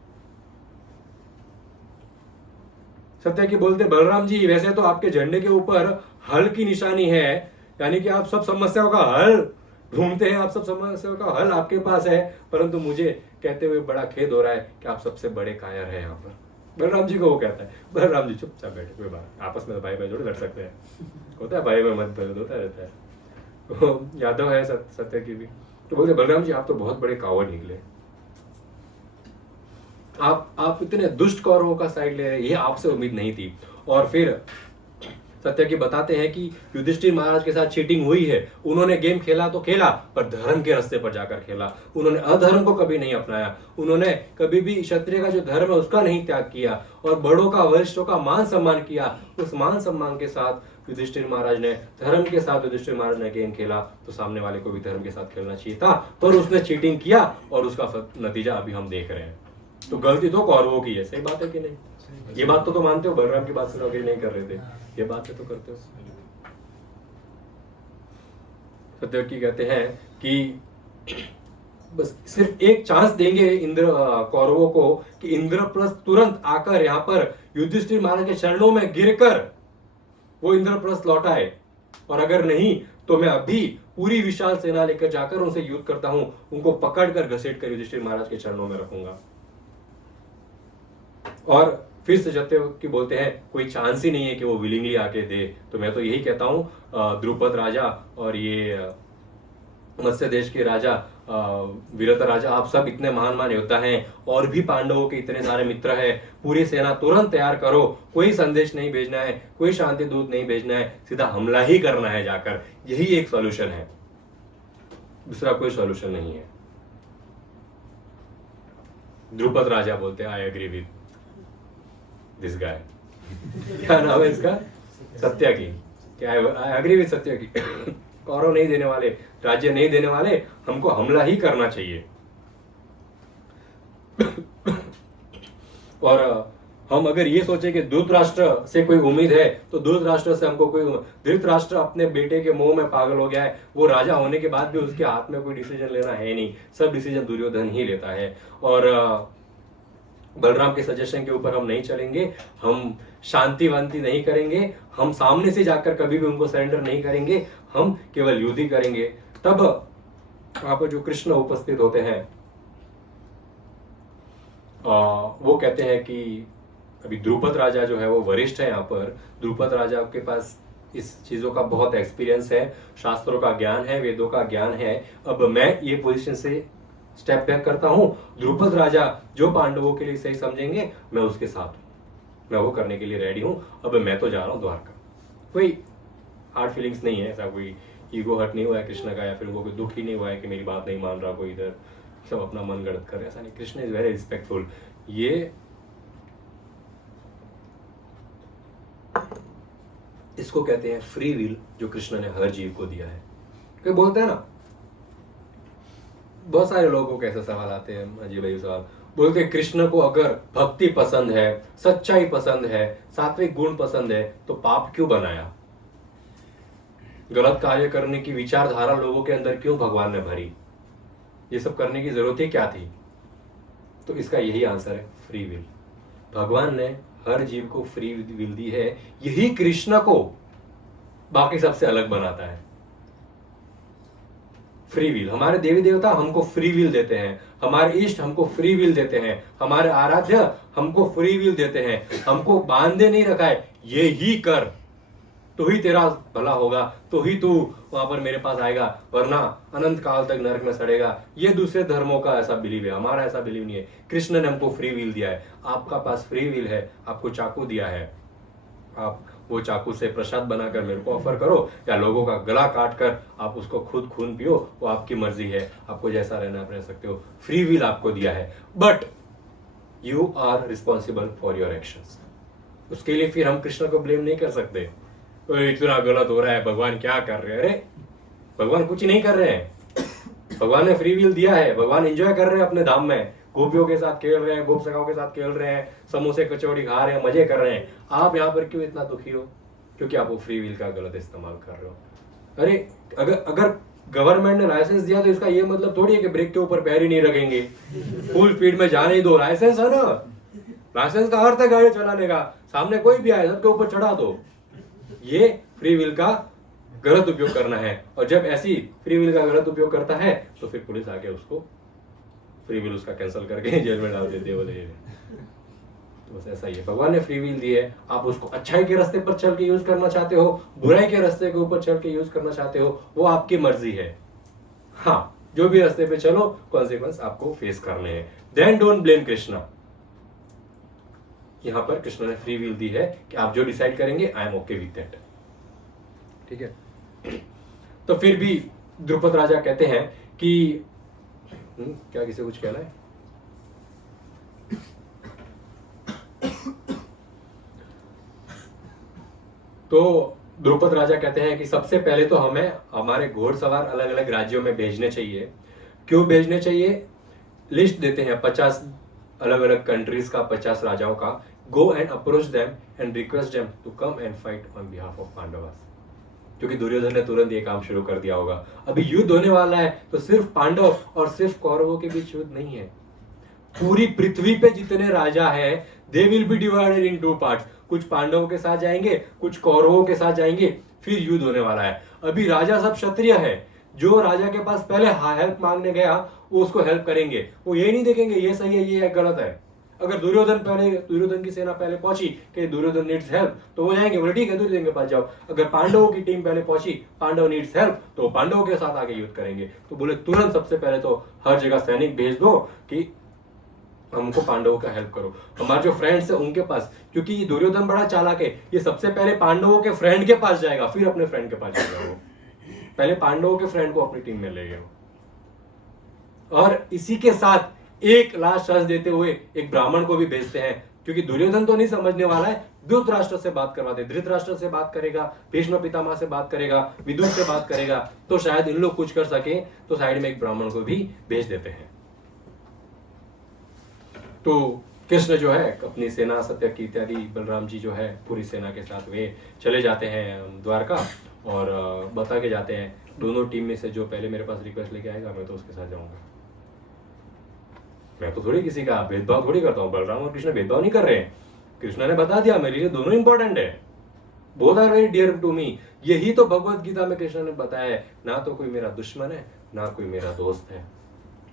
सत्य की बोलते बलराम जी वैसे तो आपके झंडे के ऊपर हल की निशानी है, यानी कि आप सब समस्याओं का हल ढूंढते हैं, आप सब समस्याओं का हल आपके पास है, परंतु मुझे कहते हुए बड़ा खेद हो रहा है कि आप सबसे बड़े कायर हैं यहाँ पर। बलराम जी को वो कहता है, बलराम जी चुपचाप बैठे, कोई बात, आपस में तो भाई भाई जोड़े लड़ सकते हैं, होता है भाई में मतभेद होता रहता है। तो यादव है सत्य की भी, तो बोलते बलराम जी आप तो बहुत बड़े कावड़ निकले, आप इतने दुष्ट कौरवों का साइड ले रहे हैं, ये आपसे उम्मीद नहीं थी। और फिर सत्य की बताते हैं कि युधिष्ठिर महाराज के साथ चीटिंग हुई है, उन्होंने गेम खेला तो खेला पर धर्म के रास्ते पर जाकर खेला, उन्होंने अधर्म को कभी नहीं अपनाया, उन्होंने कभी भी क्षत्रिय का जो धर्म है उसका नहीं त्याग किया और बड़ों का वरिष्ठों का मान सम्मान किया। उस मान सम्मान के साथ युधिष्ठिर महाराज ने धर्म के साथ युधिष्ठिर महाराज ने गेम खेला, तो सामने वाले को भी धर्म के साथ खेलना चाहिए था, पर उसने चीटिंग किया और उसका नतीजा अभी हम देख रहे हैं। तो गलती तो कौरवों की है, सही बात है कि नहीं? ये बात तो मानते हो, बलराम की बात से अग्री नहीं कर रहे थे, ये बात से तो करते हो। सत्यवती कहते हैं कि बस सिर्फ एक चांस देंगे कौरवों को कि इंद्रप्रस्थ तुरंत आकर यहाँ पर युधिष्ठिर महाराज के चरणों में गिरकर वो इंद्रप्रस्थ लौटाए, और अगर नहीं तो मैं अभी पूरी विशाल सेना लेकर जाकर उनसे युद्ध करता हूं, उनको पकड़कर घसीट कर युधिष्ठिर महाराज के चरणों में रखूंगा। और फिर से सत्यवती बोलते हैं कोई चांस ही नहीं है कि वो विलिंगली आके दे। तो मैं तो यही कहता हूँ द्रुपद राजा और ये मत्स्य देश के राजा वीरता राजा, आप सब इतने महान योद्धा हैं और भी पांडवों के इतने सारे मित्र हैं, पूरी सेना तुरंत तैयार करो, कोई संदेश नहीं भेजना है, कोई शांति दूत नहीं भेजना है, सीधा हमला ही करना है जाकर, यही एक सॉल्यूशन है, दूसरा कोई सॉल्यूशन नहीं है। द्रुपद राजा बोलते हैं I agree with this guy. क्या नाम है इसका? सत्यकी। क्या I agree with Satyaki. Kaurava नहीं देने वाले, राज्य नहीं देने वाले, हमको हमला ही करना चाहिए। और हम अगर ये सोचे कि धृतराष्ट्र से कोई उम्मीद है तो धृतराष्ट्र से हमको कोई, धृतराष्ट्र अपने बेटे के मोह में पागल हो गया है, वो राजा होने के बाद भी उसके हाथ में कोई डिसीजन लेना है नहीं, सब डिसीजन दुर्योधन ही लेता है। और बलराम के सजेशन के ऊपर हम नहीं चलेंगे, हम शांति वांति नहीं करेंगे, हम सामने से जाकर कभी भी उनको सरेंडर नहीं करेंगे, हम केवल युद्ध ही करेंगे। तब वहां पर जो कृष्ण उपस्थित होते हैं वो कहते हैं कि अभी द्रुपद राजा जो है वो वरिष्ठ है यहाँ पर, द्रुपद राजा के पास इस चीजों का बहुत एक्सपीरियंस है, शास्त्रों का ज्ञान है, वेदों का ज्ञान है। अब मैं ये पोजीशन से स्टेप बैक करता हूं, द्रुपद राजा जो पांडवों के लिए सही समझेंगे मैं उसके साथ हूं, मैं वो करने के लिए रेडी हूं। अब मैं तो जा रहा हूं द्वारका। कोई हार्ड फीलिंग्स नहीं है, ऐसा कोई ईगो हर्ट नहीं हुआ है कृष्ण का, या फिर वो कोई दुख ही नहीं हुआ है कि मेरी बात नहीं मान रहा कोई इधर, सब अपना मन गढ़ कर, ऐसा नहीं। Krishna is very respectful. ये इसको कहते हैं फ्री विल, जो कृष्ण ने हर जीव को दिया है। कोई बोलते हैं ना, बहुत सारे लोगों को ऐसे सवाल आते हैं, अजीब अजीब सवाल, बोलते हैं कृष्ण को अगर भक्ति पसंद है, सच्चाई पसंद है, सात्विक गुण पसंद है, तो पाप क्यों बनाया? गलत कार्य करने की विचारधारा लोगों के अंदर क्यों भगवान ने भरी? ये सब करने की जरूरत ही क्या थी? तो इसका यही आंसर है, फ्री विल। भगवान ने हर जीव को फ्री विल दी है, यही कृष्ण को बाकी सबसे अलग बनाता है। फ्री विल, हमारे देवी देवता हमको फ्री विल देते हैं, हमारे इष्ट हमको फ्री विल देते हैं, हमारे आराध्य हमको फ्री विल देते हैं, हमको बांधे नहीं रखा है, ये ही कर तो ही तेरा भला होगा, तो ही तू वहां पर मेरे पास आएगा, वरना अनंत काल तक नरक में सड़ेगा। ये दूसरे धर्मों का ऐसा बिलीव है, हमारा ऐसा बिलीव नहीं है। कृष्ण ने हमको फ्री विल दिया है, आपका पास फ्री विल है, आपको चाकू दिया है, आप वो चाकू से प्रसाद बनाकर मेरे को ऑफर करो, या लोगों का गला काट कर आप उसको खुद खून पियो, वो आपकी मर्जी है, आपको जैसा रहना आप रह सकते हो। फ्री विल आपको दिया है, but you are responsible for your actions. उसके लिए फिर हम कृष्ण को ब्लेम नहीं कर सकते, इतना गलत हो रहा है, भगवान क्या कर रहे हैं? अरे भगवान कुछ नहीं कर रहे हैं, भगवान ने फ्री विल दिया है, भगवान एंजॉय कर रहे हैं अपने धाम में, गोपियों के साथ खेल रहे हैं, गोप सखाओं के साथ खेल रहे हैं, समोसे कचौड़ी खा रहे हैं, मजे कर रहे हैं। आप यहाँ पर क्यों इतना दुखी हो? क्योंकि आप वो फ्री विल का गलत इस्तेमाल कर रहे हो। अरे अगर गवर्नमेंट ने लाइसेंस दिया तो इसका ये मतलब थोड़ी है कि ब्रेक के ऊपर पैर ही नहीं रखेंगे, फुल स्पीड में जाने ही दो। लाइसेंस है ना, लाइसेंस का अर्थ है गाड़ी चलाने का, सामने कोई भी आए सबके ऊपर चढ़ा दो। ये फ्री विल का गलत उपयोग करना है, और जब ऐसी फ्री विल का गलत उपयोग करता है तो फिर पुलिस आके उसको फ्री विल उसका कैंसिल करके जेल में डाल देती है, बोले। तो बस ऐसा ही है, भगवान ने फ्री विल दी है, आप उसको अच्छाई के रास्ते पर चल के यूज करना चाहते हो, बुराई के रास्ते के ऊपर चल के यूज करना चाहते हो, वो आपकी मर्जी है। हाँ, जो भी रास्ते पे चलो, कॉन्सिक्वेंस आपको फेस करने हैं। Then don't blame Krishna. यहां पर कृष्ण ने फ्री विल दी है कि आप जो डिसाइड करेंगे, I am okay with that. ठीक है। तो फिर भी द्रुपद राजा कहते हैं कि क्या किसी कुछ कहना है? तो द्रुपद राजा कहते हैं कि सबसे पहले तो हमें हमारे घोड़सवार अलग अलग राज्यों में भेजने चाहिए। क्यों भेजने चाहिए? लिस्ट देते हैं 50 अलग अलग कंट्रीज का, 50 राजाओं का। Go and approach them and request them to come and fight on behalf of Pandavas. क्योंकि दुर्योधन ने तुरंत ये काम शुरू कर दिया होगा, अभी युद्ध होने वाला है, तो सिर्फ पांडव और सिर्फ कौरवों के बीच युद्ध नहीं है, पूरी पृथ्वी पे जितने राजा हैं, they will be divided in 2 parts. कुछ पांडवों के साथ जाएंगे, कुछ कौरवों के साथ जाएंगे, फिर युद्ध होने वाला है। अभी राजा सब क्षत्रिय है, जो राजा के पास पहले हेल्प मांगने गया वो उसको हेल्प करेंगे, वो ये नहीं देखेंगे ये सही है ये गलत है। अगर दुर्योधन की सेना पहले पहुंची कि दुर्योधन नीड्स हेल्प, तो वो जाएंगे, बोले ठीक है दुर्योधन के पास जाओ। अगर पांडवों की टीम पहले पहुंची, पांडव नीड्स हेल्प, तो पांडवों के साथ आगे युद्ध करेंगे। तो बोले तुरंत सबसे पहले तो हर जगह सैनिक भेज दो कि हमको पांडवों का हेल्प करो। हमारे जो फ्रेंड्स है उनके पास, क्योंकि दुर्योधन बड़ा चालाक है, ये सबसे पहले पांडवों के फ्रेंड के पास जाएगा, फिर अपने फ्रेंड के पास जाएगा। वो पहले पांडवों के फ्रेंड को अपनी टीम में ले गए। और इसी के साथ एक लास्ट चांस देते हुए एक ब्राह्मण को भी भेजते हैं, क्योंकि दुर्योधन तो नहीं समझने वाला है, धृतराष्ट्र से बात करवाते। धृतराष्ट्र से बात करेगा, भीष्म पितामह से बात करेगा, विदुर से बात करेगा, तो शायद इन लोग कुछ कर सके। तो साइड में एक ब्राह्मण को भी भेज देते हैं। तो कृष्ण जो है अपनी सेना सत्यकी इत्यादि, बलराम जी जो है पूरी सेना के साथ वे चले जाते हैं द्वारका, और बता के जाते हैं दोनों टीम में से जो पहले मेरे पास रिक्वेस्ट लेके आएगा मैं तो उसके साथ जाऊंगा। मैं तो थोड़ी किसी का भेदभाव थोड़ी करता हूँ। बलराम और कृष्ण भेदभाव नहीं कर रहे हैं। कृष्ण ने बता दिया मेरे लिए दोनों इंपॉर्टेंट है, both are very dear to me. यही तो भगवत गीता में कृष्ण ने बताया है, ना तो कोई मेरा दुश्मन है ना कोई मेरा दोस्त है,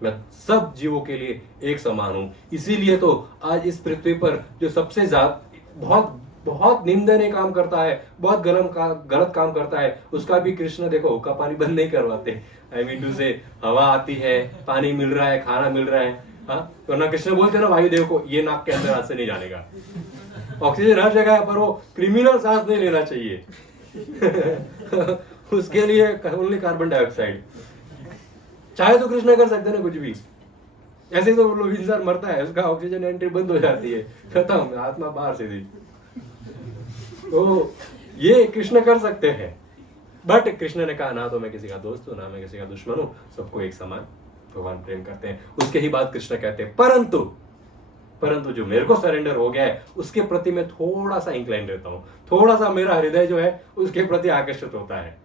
मैं सब जीवों के लिए एक समान हूं। इसीलिए तो आज इस पृथ्वी पर जो सबसे ज्यादा बहुत बहुत निंदनीय काम करता है, बहुत गलत काम करता है, उसका भी कृष्ण देखो हुक्का पानी बंद नहीं करवाते। आई मीन टू से हवा आती है, पानी मिल रहा है, खाना मिल रहा है, हाँ, तो ना कृष्ण बोलते ना वायुदेव को ये नाक के अंदर हाथ से नहीं जाने का, ऑक्सीजन हर जगह है, पर वो क्रिमिनल सांस नहीं लेना चाहिए। उसके लिए ओनली कार्बन डाइऑक्साइड। चाहे तो कृष्ण कर सकते ना कुछ भी, ऐसे तो लोग इंसान मरता है, उसका ऑक्सीजन एंट्री बंद हो जाती है, खत्म, आत्मा बाहर से दी। तो ये कृष्ण कर सकते हैं, बट कृष्ण ने कहा ना तो मैं किसी का दोस्त हूं ना मैं किसी का दुश्मन हूं, सबको एक समान भगवान प्रेम करते हैं। उसके ही बाद कृष्ण कहते हैं परंतु जो मेरे को सरेंडर हो गया है उसके प्रति मैं थोड़ा सा इंक्लाइन रहता हूं, थोड़ा सा मेरा हृदय जो है उसके प्रति आकर्षित होता है।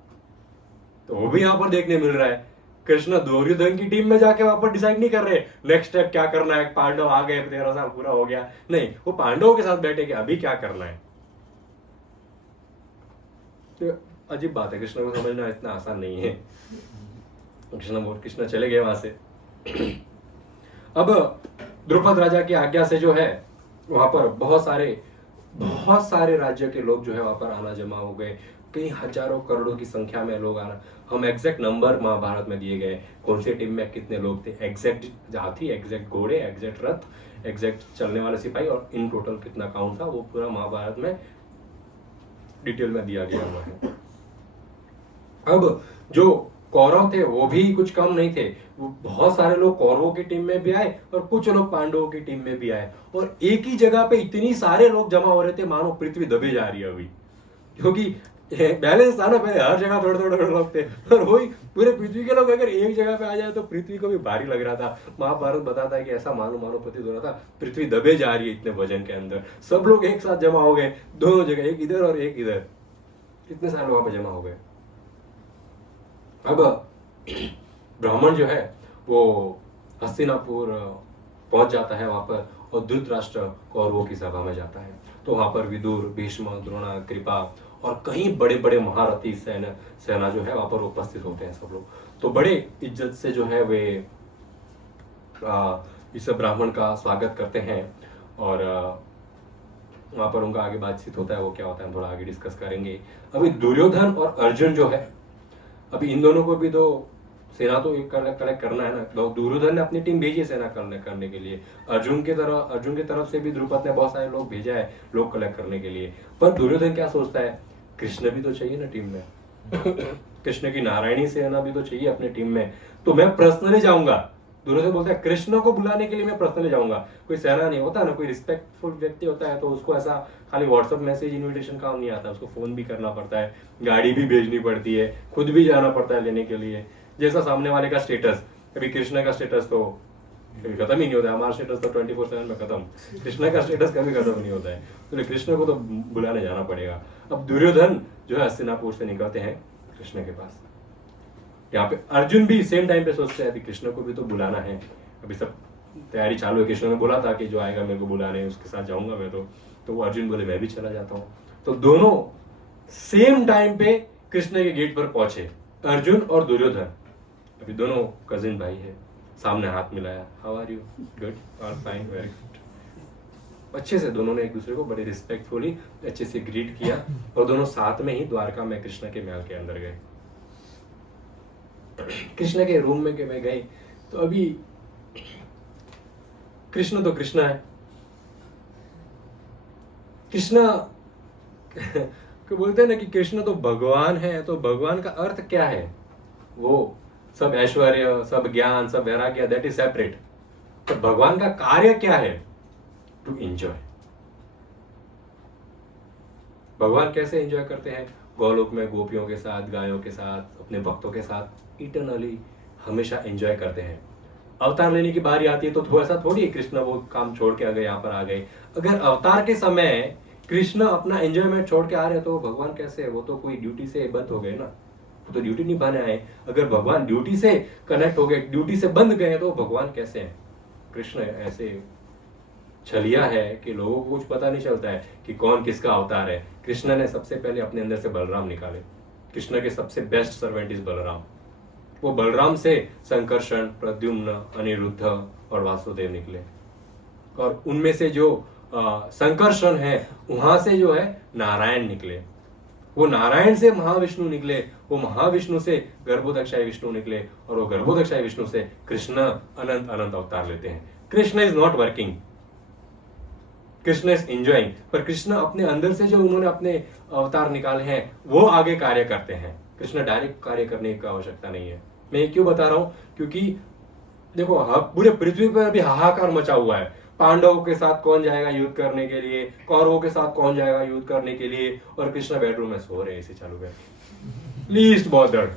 तो वो भी यहां पर देखने मिल रहा है। कृष्ण दुर्योधन की टीम में जाके वहां पर डिसाइड नहीं कर रहे नेक्स्ट स्टेप क्या करना है, पांडव आ गए 13 साल पूरा हो गया, नहीं, वो पांडवों के साथ बैठे कि अभी क्या करना है। तो अजीब बात है, कृष्ण को समझना इतना आसान नहीं है। कृष्ण चले गए वहां से। अब द्रुपद राजा की आज्ञा से जो है वहां पर बहुत सारे राज्य के लोग जो है वहां पर आना जमा हो गए, कई हजारों करोड़ों की संख्या में लोग आना। हम एग्जैक्ट नंबर महाभारत में दिए गए, कौन सी टीम में कितने लोग थे, एग्जैक्ट हाथी, एग्जैक्ट घोड़े, एग्जैक्ट रथ, एग्जैक्ट चलने वाले सिपाही, और इन टोटल कितना काउंट था, वो पूरा महाभारत में डिटेल में दिया गया हुआ है। अब जो कौरव थे वो भी कुछ कम नहीं थे, वो बहुत सारे लोग कौरवों की टीम में भी आए और कुछ लोग पांडवों की टीम में भी आए, और एक ही जगह पे इतनी सारे लोग जमा हो रहे थे मानो पृथ्वी दबे जा रही है अभी, क्योंकि बैलेंस था ना, पहले हर जगह थोड़े लोग थे, और वही पूरे पृथ्वी के लोग अगर एक जगह पे आ जाए तो पृथ्वी को भी भारी लग रहा था। महाभारत बताता है कि ऐसा मानो प्रतीत हो रहा था पृथ्वी दबे जा रही है इतने वजन के अंदर। सब लोग एक साथ जमा हो गए, दोनों जगह, एक इधर और एक इधर, इतने सारे लोग जमा हो गए। अब ब्राह्मण जो है वो हस्तिनापुर पहुंच जाता है वहां पर, और धृतराष्ट्र कौरवों की सभा में जाता है। तो वहां पर विदुर, भीष्म, द्रोण, कृपा और कई बड़े बड़े महारथी सेना जो है वहां पर उपस्थित होते हैं सब लोग। तो बड़े इज्जत से जो है वे इस ब्राह्मण का स्वागत करते हैं, और वहां पर उनका आगे बातचीत होता है, वो क्या होता है हम थोड़ा आगे डिस्कस करेंगे। अभी दुर्योधन और अर्जुन जो है, अभी इन दोनों को भी तो सेना तो कलेक्ट करना है ना। दुर्योधन ने अपनी टीम भेजी है सेना करने के लिए, अर्जुन की तरफ से भी द्रुपद ने बहुत सारे लोग भेजा है लोग कलेक्ट करने के लिए। पर दुर्योधन क्या सोचता है, कृष्ण भी तो चाहिए ना टीम में, कृष्ण की नारायणी सेना भी तो चाहिए अपनी टीम में, तो मैं पर्सनली जाऊंगा। दुर्योधन बोलता है कृष्ण को बुलाने के लिए मैं पर्सनली जाऊंगा। कोई सेना नहीं होता ना, कोई रिस्पेक्टफुल व्यक्ति होता है तो उसको ऐसा खाली व्हाट्सएप मैसेज इन्विटेशन काम नहीं आता, उसको फोन भी करना पड़ता है, गाड़ी भी भेजनी पड़ती है, खुद भी जाना पड़ता है लेने के लिए। जैसा सामने वाले का स्टेटस, कभी कृष्ण का स्टेटस तो कभी खत्म ही नहीं होता है, हमारा स्टेटस तो 24/7 में खत्म, कृष्ण का स्टेटस कभी खत्म नहीं होता है, तो कृष्ण को तो बुलाने जाना पड़ेगा। अब दुर्योधन जो है हस्तिनापुर से निकलते हैं कृष्ण के पास। यहाँ पे अर्जुन भी सेम टाइम पे सोचते हैं अभी कृष्ण को भी तो बुलाना है, अभी सब तैयारी चालू है। कृष्ण ने बोला था कि जो आएगा मेरे को बुलाने उसके साथ जाऊंगा मैं, तो वो अर्जुन बोले मैं भी चला जाता हूँ। तो दोनों सेम टाइम पे कृष्ण के गेट पर पहुंचे, अर्जुन और दुर्योधन। अभी दोनों कजिन भाई है, सामने हाथ मिलाया, हाउ आर यू, गुड और फाइन, वेरी गुड, अच्छे से दोनों ने एक दूसरे को बड़े रिस्पेक्टफुली अच्छे से ग्रीट किया और दोनों साथ में ही द्वारका में कृष्ण के महल के अंदर गए। कृष्ण के रूम में मैं गए तो अभी कृष्ण तो कृष्ण है, कृष्ण को बोलते हैं ना कि कृष्ण तो भगवान है, तो भगवान का अर्थ क्या है? वो सब ऐश्वर्य, सब ज्ञान, सब वैराग्य, दैट इज सेपरेट। तो भगवान का कार्य क्या है? To enjoy. भगवान कैसे एंजॉय करते हैं? गोलोक में गोपियों के साथ, गायों के साथ, अपने भक्तों के साथ इटर्नली हमेशा एंजॉय करते हैं। अवतार लेने की बारी आती है तो थोड़ा सा थोड़ी कृष्ण वो काम छोड़ के आ गए, यहाँ पर आ गए। अगर अवतार के समय कृष्ण अपना एंजॉयमेंट छोड़ के आ रहे हैं तो भगवान कैसे है? वो तो कोई ड्यूटी से बंद हो गए ना, वो तो ड्यूटी निभाने आए। अगर भगवान ड्यूटी से कनेक्ट हो गए, ड्यूटी से बंद गए तो भगवान कैसे हैं? कृष्ण ऐसे छलिया है कि लोगों को कुछ पता नहीं चलता है कि कौन किसका अवतार है। कृष्ण ने सबसे पहले अपने अंदर से बलराम निकाले। कृष्ण के सबसे बेस्ट सर्वेंट इज बलराम। वो बलराम से संकर्षण, प्रद्युम्न, अनिरुद्ध और वासुदेव निकले। और उनमें से जो संकर्षण है वहां से जो है नारायण निकले। वो नारायण से महाविष्णु निकले, वो महाविष्णु से गर्भोदक्षाय विष्णु निकले, और वो गर्भोदक्षाय विष्णु से कृष्ण अनंत अनंत अवतार लेते हैं। Krishna is not working, Krishna is enjoying. पर कृष्ण अपने अंदर से जो उन्होंने अपने अवतार निकाले हैं वो आगे कार्य करते हैं। कृष्ण डायरेक्ट कार्य करने की आवश्यकता नहीं है। मैं ये क्यों बता रहा हूं? क्योंकि देखो पूरे पृथ्वी पर अभी हाहाकार मचा हुआ है। पांडवों के साथ कौन जाएगा युद्ध करने के लिए, कौरवों के साथ कौन जाएगा युद्ध करने के लिए, और कृष्ण बेडरूम में सो रहे हैं एसी चालू करके। लीस्ट बॉदर्ड,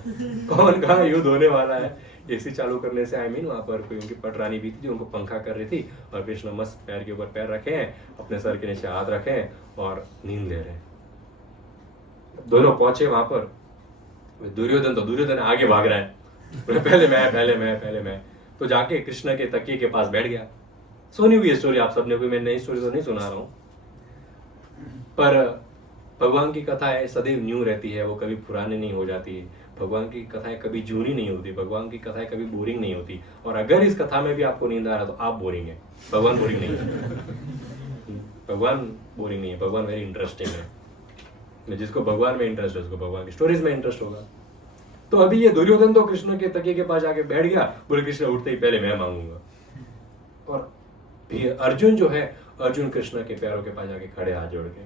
कौन कहाँ युद्ध होने वाला है। एसी चालू करने से वहां पर कोई उनकी पटरानी भी थी जो उनको पंखा कर रही थी, और कृष्ण मस्त पैर के ऊपर पैर रखे हैं, अपने सर के नीचे हाथ रखे हैं और नींद ले रहे हैं। दोनों पहुंचे वहां पर। दुर्योधन आगे भाग रहा है, पहले मैं तो जाके कृष्ण के तकिए के पास बैठ गया। सुनी हुई स्टोरी आप सबने, कोई मैं नई स्टोरी तो नहीं सुना रहा हूं, पर भगवान की कथाएं सदैव न्यू रहती है, वो कभी पुरानी नहीं हो जाती। भगवान की कथाएं कभी जूनी नहीं होती, भगवान की कथाएं कभी बोरिंग नहीं होती। और अगर इस कथा में भी आपको नींद आ रहा तो आप बोरिंग है, भगवान बोरिंग नहीं है। भगवान बोरिंग नहीं है, भगवान वेरी इंटरेस्टिंग है। जिसको भगवान में इंटरेस्ट है उसको भगवान की स्टोरीज में इंटरेस्ट होगा। तो अभी ये दुर्योधन तो कृष्ण के तकिए के पास जाके बैठ गया, बोले कृष्ण उठते ही पहले मैं मांगूंगा। और फिर अर्जुन जो है, अर्जुन कृष्ण के पैरों के पास जाके खड़े हाथ जोड़ के।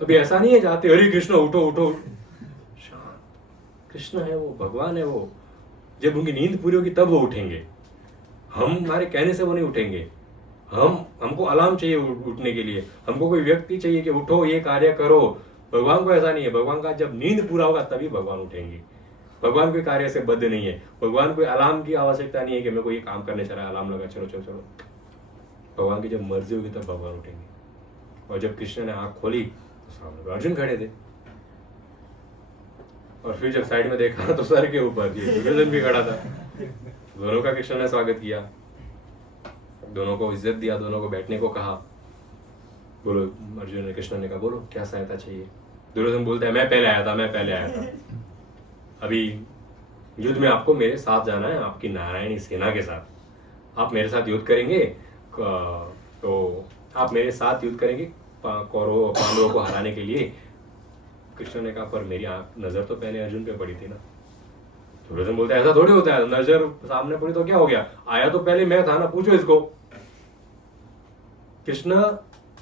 अभी ऐसा नहीं है जाते अरे कृष्ण उठो उठो, शांत। कृष्ण है वो, भगवान है वो। जब उनकी नींद पूरी होगी तब वो उठेंगे। हम हमारे कहने से वो नहीं उठेंगे। हमको अलार्म चाहिए उठने के लिए, हमको कोई व्यक्ति चाहिए कि उठो ये कार्य करो। भगवान को ऐसा नहीं है। भगवान का जब नींद पूरा होगा तभी भगवान उठेंगे। भगवान कोई कार्य से बद्ध नहीं है। भगवान कोई अलार्म की आवश्यकता नहीं है कि मेरे को ये काम करने चला है, अलार्म लगा चलो चलो चलो। भगवान की जब मर्जी होगी तब भगवान उठेंगे। और जब कृष्ण ने आंख खोली तो सामने अर्जुन खड़े थे, और फिर जब साइड में देखा तो सर के ऊपर दुर्योधन भी खड़ा था। दोनों का कृष्ण ने स्वागत किया, दोनों को इज्जत दिया, दोनों को बैठने को कहा। बोलो, अर्जुन ने कृष्ण ने कहा बोलो क्या सहायता चाहिए। दुर्योधन बोलता है मैं पहले आया था। अभी युद्ध में आपको मेरे साथ जाना है, आपकी नारायणी सेना के साथ। आप मेरे साथ युद्ध करेंगे तो आप मेरे साथ युद्ध करेंगे कौरवों पांडवों को हराने के लिए। कृष्ण ने कहा पर मेरी नजर तो पहले अर्जुन पे पड़ी थी ना। दुर्योधन बोलता है ऐसा थोड़ी होता है, नजर सामने पड़ी तो क्या हो गया, आया तो पहले मैं था ना, पूछो इसको। कृष्ण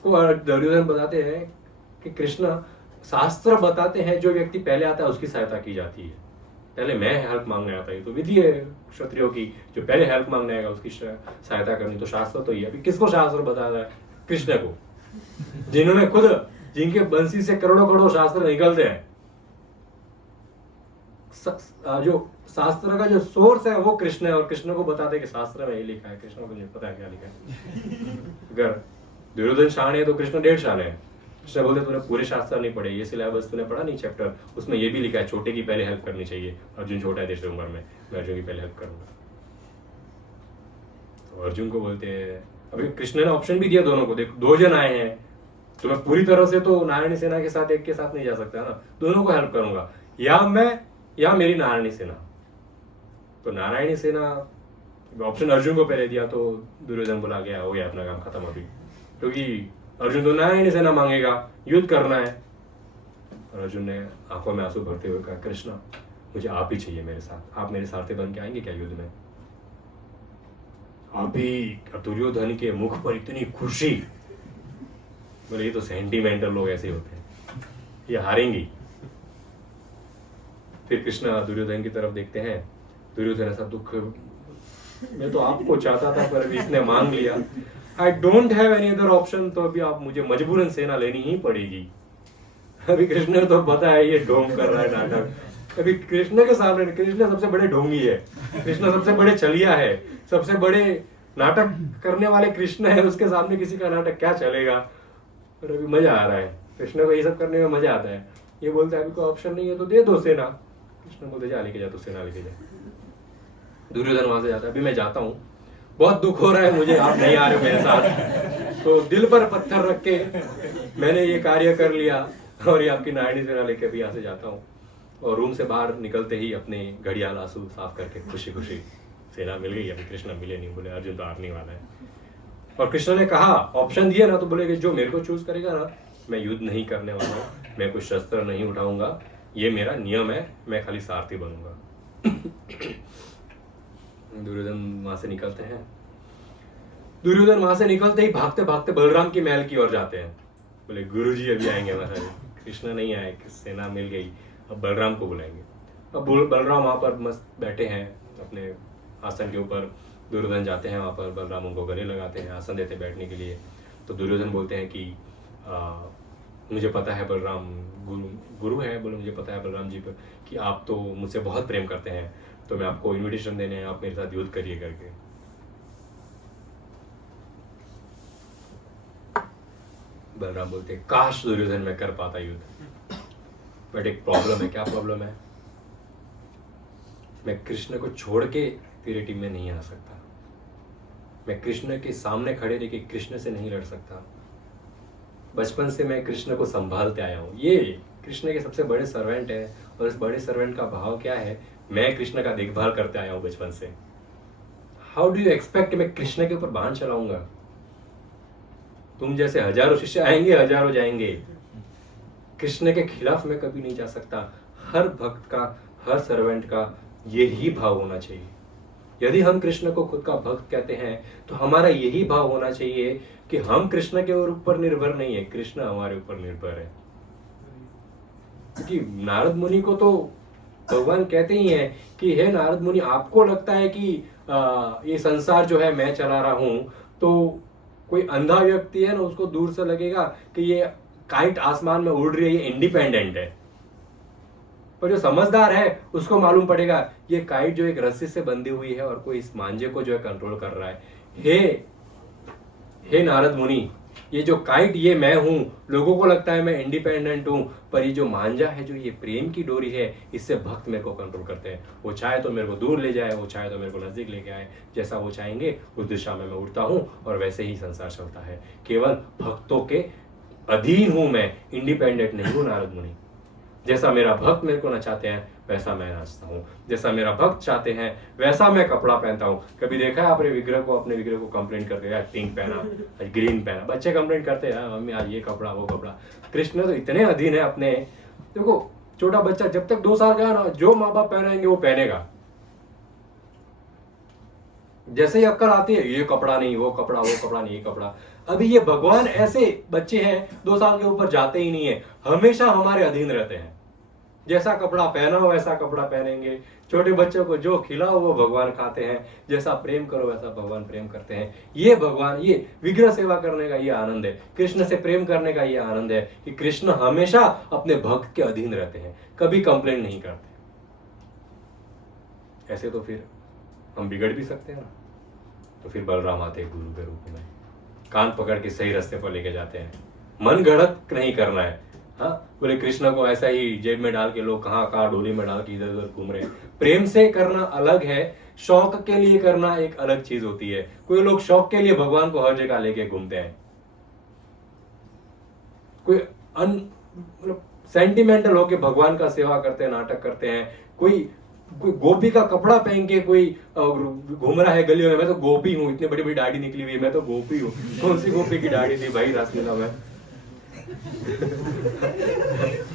को दुर्योधन बताते हैं कि कृष्ण शास्त्र बताते हैं जो व्यक्ति पहले आता है उसकी सहायता की जाती है। पहले मैं हेल्प मांगने आता है, तो विधि है क्षत्रियों की, जो पहले हेल्प मांगने आएगा उसकी सहायता करनी। तो शास्त्र तो ये, अभी किसको शास्त्र बता रहा है? कृष्ण को, जिन्होंने खुद, जिनके बंसी से करोड़ों करोड़ों शास्त्र निकलते हैं। जो शास्त्र का जो सोर्स है वो कृष्ण है, और कृष्ण को बताते कि शास्त्र में ये लिखा है। कृष्ण को नहीं पता है क्या लिखा है। अगर दुर्योधन शान है तो कृष्ण 1.5 शान है। कृष्ण बोलते तूने पूरे शास्त्र नहीं पढ़े, ये सिलेबस तूने पढ़ा नहीं चैप्टर, उसमें ये भी लिखा है छोटे की पहले हेल्प करनी चाहिए। अर्जुन छोटा है देश उम्र में, मैं अर्जुन की पहले हेल्प करूंगा। तो अर्जुन को बोलते हैं, अभी कृष्ण ने ऑप्शन भी दिया दोनों को, देखो 2 जन आए हैं तो मैं पूरी तरह से तो नारायणी सेना के साथ एक के साथ नहीं जा सकता ना, दोनों को हेल्प करूंगा, या मैं या मेरी नारायणी सेना। तो नारायणी सेना ऑप्शन अर्जुन को पहले दिया तो दुर्योधन बोला गया हो गया अपना काम खत्म अभी, क्योंकि अर्जुन तो नारायण सेना मांगेगा, युद्ध करना है। और अर्जुन ने आंखों में आंसू भरते हुए कहा, कृष्ण मुझे आप ही चाहिए मेरे साथ, आप मेरे सारथी बन के आएंगे क्या युद्ध में? अभी दुर्योधन के मुख पर इतनी खुशी, बोले ये तो सेंटिमेंटल लोग ऐसे होते हैं, ये हारेंगी। फिर कृष्ण दुर्योधन की तरफ देखते हैं, दुर्योधन ऐसा दुख, मैं तो आपको चाहता था पर अभी इसने मांग लिया, I don't have any other option, तो अभी आप मुझे मजबूरन सेना लेनी ही पड़ेगी। अभी कृष्ण तो पता है ये ढोंग कर रहा है नाटक, अभी कृष्ण के सामने, कृष्ण सबसे बड़े ढोंगी है, कृष्ण सबसे बड़े चलिया है, सबसे बड़े नाटक करने वाले कृष्ण है, उसके सामने किसी का नाटक क्या चलेगा। और अभी मजा आ रहा है कृष्ण को, ये सब करने में मजा आता है। ये बोलता है अभी कोई ऑप्शन नहीं है तो दे दो सेना, कृष्ण बोलते जा लेके जा, तो सेना लेके जा। दुर्योधन वहां से जाता है, अभी मैं जाता हूँ, बहुत दुख हो रहा है मुझे, आप नहीं आ रहे हो मेरे साथ, तो दिल पर पत्थर रख के मैंने ये कार्य कर लिया और ये आपकी नारायणी सेना लेके भी यहाँ से जाता हूँ। और रूम से बाहर निकलते ही अपने घड़ियाल आंसू साफ करके खुशी खुशी, सेना मिल गई, अभी कृष्ण मिले नहीं, बोले अर्जुन तो हारने वाला है। और कृष्ण ने कहा, ऑप्शन दिया ना, तो बोले कि जो मेरे को चूज करेगा ना, मैं युद्ध नहीं करने वाला हूँ, मैं कोई शस्त्र नहीं उठाऊंगा, ये मेरा नियम है, मैं खाली सारथी बनूंगा। दुर्योधन वहां से निकलते हैं, दुर्योधन वहां से निकलते ही भागते भागते बलराम की महल की ओर जाते हैं। बोले गुरुजी अभी आएंगे हमारे, कृष्ण नहीं आए, सेना मिल गई, अब बलराम को बुलाएंगे। अब बलराम वहां पर मस्त बैठे हैं अपने आसन के ऊपर, दुर्योधन जाते हैं वहां पर, बलराम उनको गले लगाते हैं, आसन देते बैठने के लिए। तो दुर्योधन बोलते हैं कि मुझे पता है बलराम गुरु है, बोले मुझे पता है बलराम जी पर कि आप तो मुझसे बहुत प्रेम करते हैं, तो मैं आपको इनविटेशन देने, आप मेरे साथ युद्ध करिए करके। बलराम बोलते काश दुर्योधन मैं कर पाता युद्ध, बट एक प्रॉब्लम है। क्या प्रॉब्लम है? मैं कृष्ण को छोड़ के तेरे टीम में नहीं आ सकता, मैं कृष्ण के सामने खड़े रह के कृष्ण से नहीं लड़ सकता। बचपन से मैं कृष्ण को संभालते आया हूँ, ये कृष्ण के सबसे बड़े सर्वेंट है, और इस बड़े सर्वेंट का भाव क्या है, मैं कृष्ण का देखभाल करते आया हूँ बचपन से। हाउ डू यू एक्सपेक्ट मैं कृष्ण के ऊपर बाण चलाऊंगा? तुम जैसे हजारों शिष्य आएंगे, हजारों जाएंगे, कृष्ण के खिलाफ मैं कभी नहीं जा सकता। हर भक्त का, हर सर्वेंट का यही भाव होना चाहिए। यदि हम कृष्ण को खुद का भक्त कहते हैं तो हमारा यही भाव होना चाहिए कि हम कृष्ण के ऊपर निर्भर नहीं है, कृष्ण हमारे ऊपर निर्भर है। क्योंकि नारद मुनि को तो भगवान कहते ही हैं कि हे नारद मुनि, आपको लगता है कि ये संसार जो है मैं चला रहा हूं, तो कोई अंधा व्यक्ति है ना, उसको दूर से लगेगा कि ये काइट आसमान में उड़ रही है, ये इंडिपेंडेंट है। पर जो समझदार है उसको मालूम पड़ेगा ये काइट जो एक रस्सी से बंधी हुई है और कोई इस मांझे को जो है कंट्रोल कर रहा है। हे नारद मुनि, ये जो काइट ये मैं हूं, लोगों को लगता है मैं इंडिपेंडेंट हूं, पर ये जो मांझा है, जो ये प्रेम की डोरी है, इससे भक्त मेरे को कंट्रोल करते हैं। वो चाहे तो मेरे को दूर ले जाए, वो चाहे तो मेरे को नजदीक लेके आए, जैसा वो चाहेंगे उस दिशा में मैं उड़ता हूं, और वैसे ही संसार चलता है। केवल भक्तों के अधीन हूं मैं, इंडिपेंडेंट नहीं हूं नारद मुनि। जैसा मेरा भक्त मेरे को नचाते हैं वैसा मैं नाचता हूँ, जैसा मेरा भक्त चाहते हैं वैसा मैं कपड़ा पहनता हूँ। कभी देखा है आपने अपने विग्रह को कंप्लेंट करते हैं, पिंक पहना, आज ग्रीन पहना, बच्चे कंप्लेंट करते हैं मम्मी आज ये कपड़ा वो कपड़ा। कृष्ण तो इतने अधीन है अपने। देखो छोटा बच्चा जब तक 2 साल का है ना, जो माँ बाप पहनाएंगे वो पहनेगा। जैसे ही अक्कल आती है, ये कपड़ा नहीं, वो कपड़ा, वो कपड़ा नहीं, ये कपड़ा। अभी ये भगवान ऐसे बच्चे हैं 2 साल के ऊपर जाते ही नहीं है, हमेशा हमारे अधीन रहते हैं। जैसा कपड़ा पहना हो वैसा कपड़ा पहनेंगे। छोटे बच्चों को जो खिलाओ वो भगवान खाते हैं, जैसा प्रेम करो वैसा भगवान प्रेम करते हैं। ये भगवान, ये विग्रह सेवा करने का ये आनंद है, कृष्ण से प्रेम करने का ये आनंद है कि कृष्ण हमेशा अपने भक्त के अधीन रहते हैं, कभी कंप्लेन नहीं करते। ऐसे तो फिर हम बिगड़ भी सकते हैं ना। तो फिर बलराम आते हैं गुरु के रूप में, कान पकड़ के सही रास्ते पर लेके जाते हैं। मन गढ़ंत नहीं करना है। हाँ, बोले कृष्ण को ऐसा ही जेब में डाल के लोग कहाँ डोली में डाल के इधर उधर घूम रहे। प्रेम से करना अलग है, शौक के लिए करना एक अलग चीज होती है। कोई लोग शौक के लिए भगवान को हर जगह लेके घूमते हैं, कोई मतलब सेंटिमेंटल होके भगवान का सेवा करते हैं, नाटक करते हैं, कोई कोई गोपी का कपड़ा पहन के कोई घूम रहा है गलियों में, मैं तो गोपी हूँ, इतनी बड़ी बड़ी दाढ़ी निकली हुई है, मैं तो गोपी हूँ। कौन सी गोपी की दाढ़ी थी भाई रासलीला में?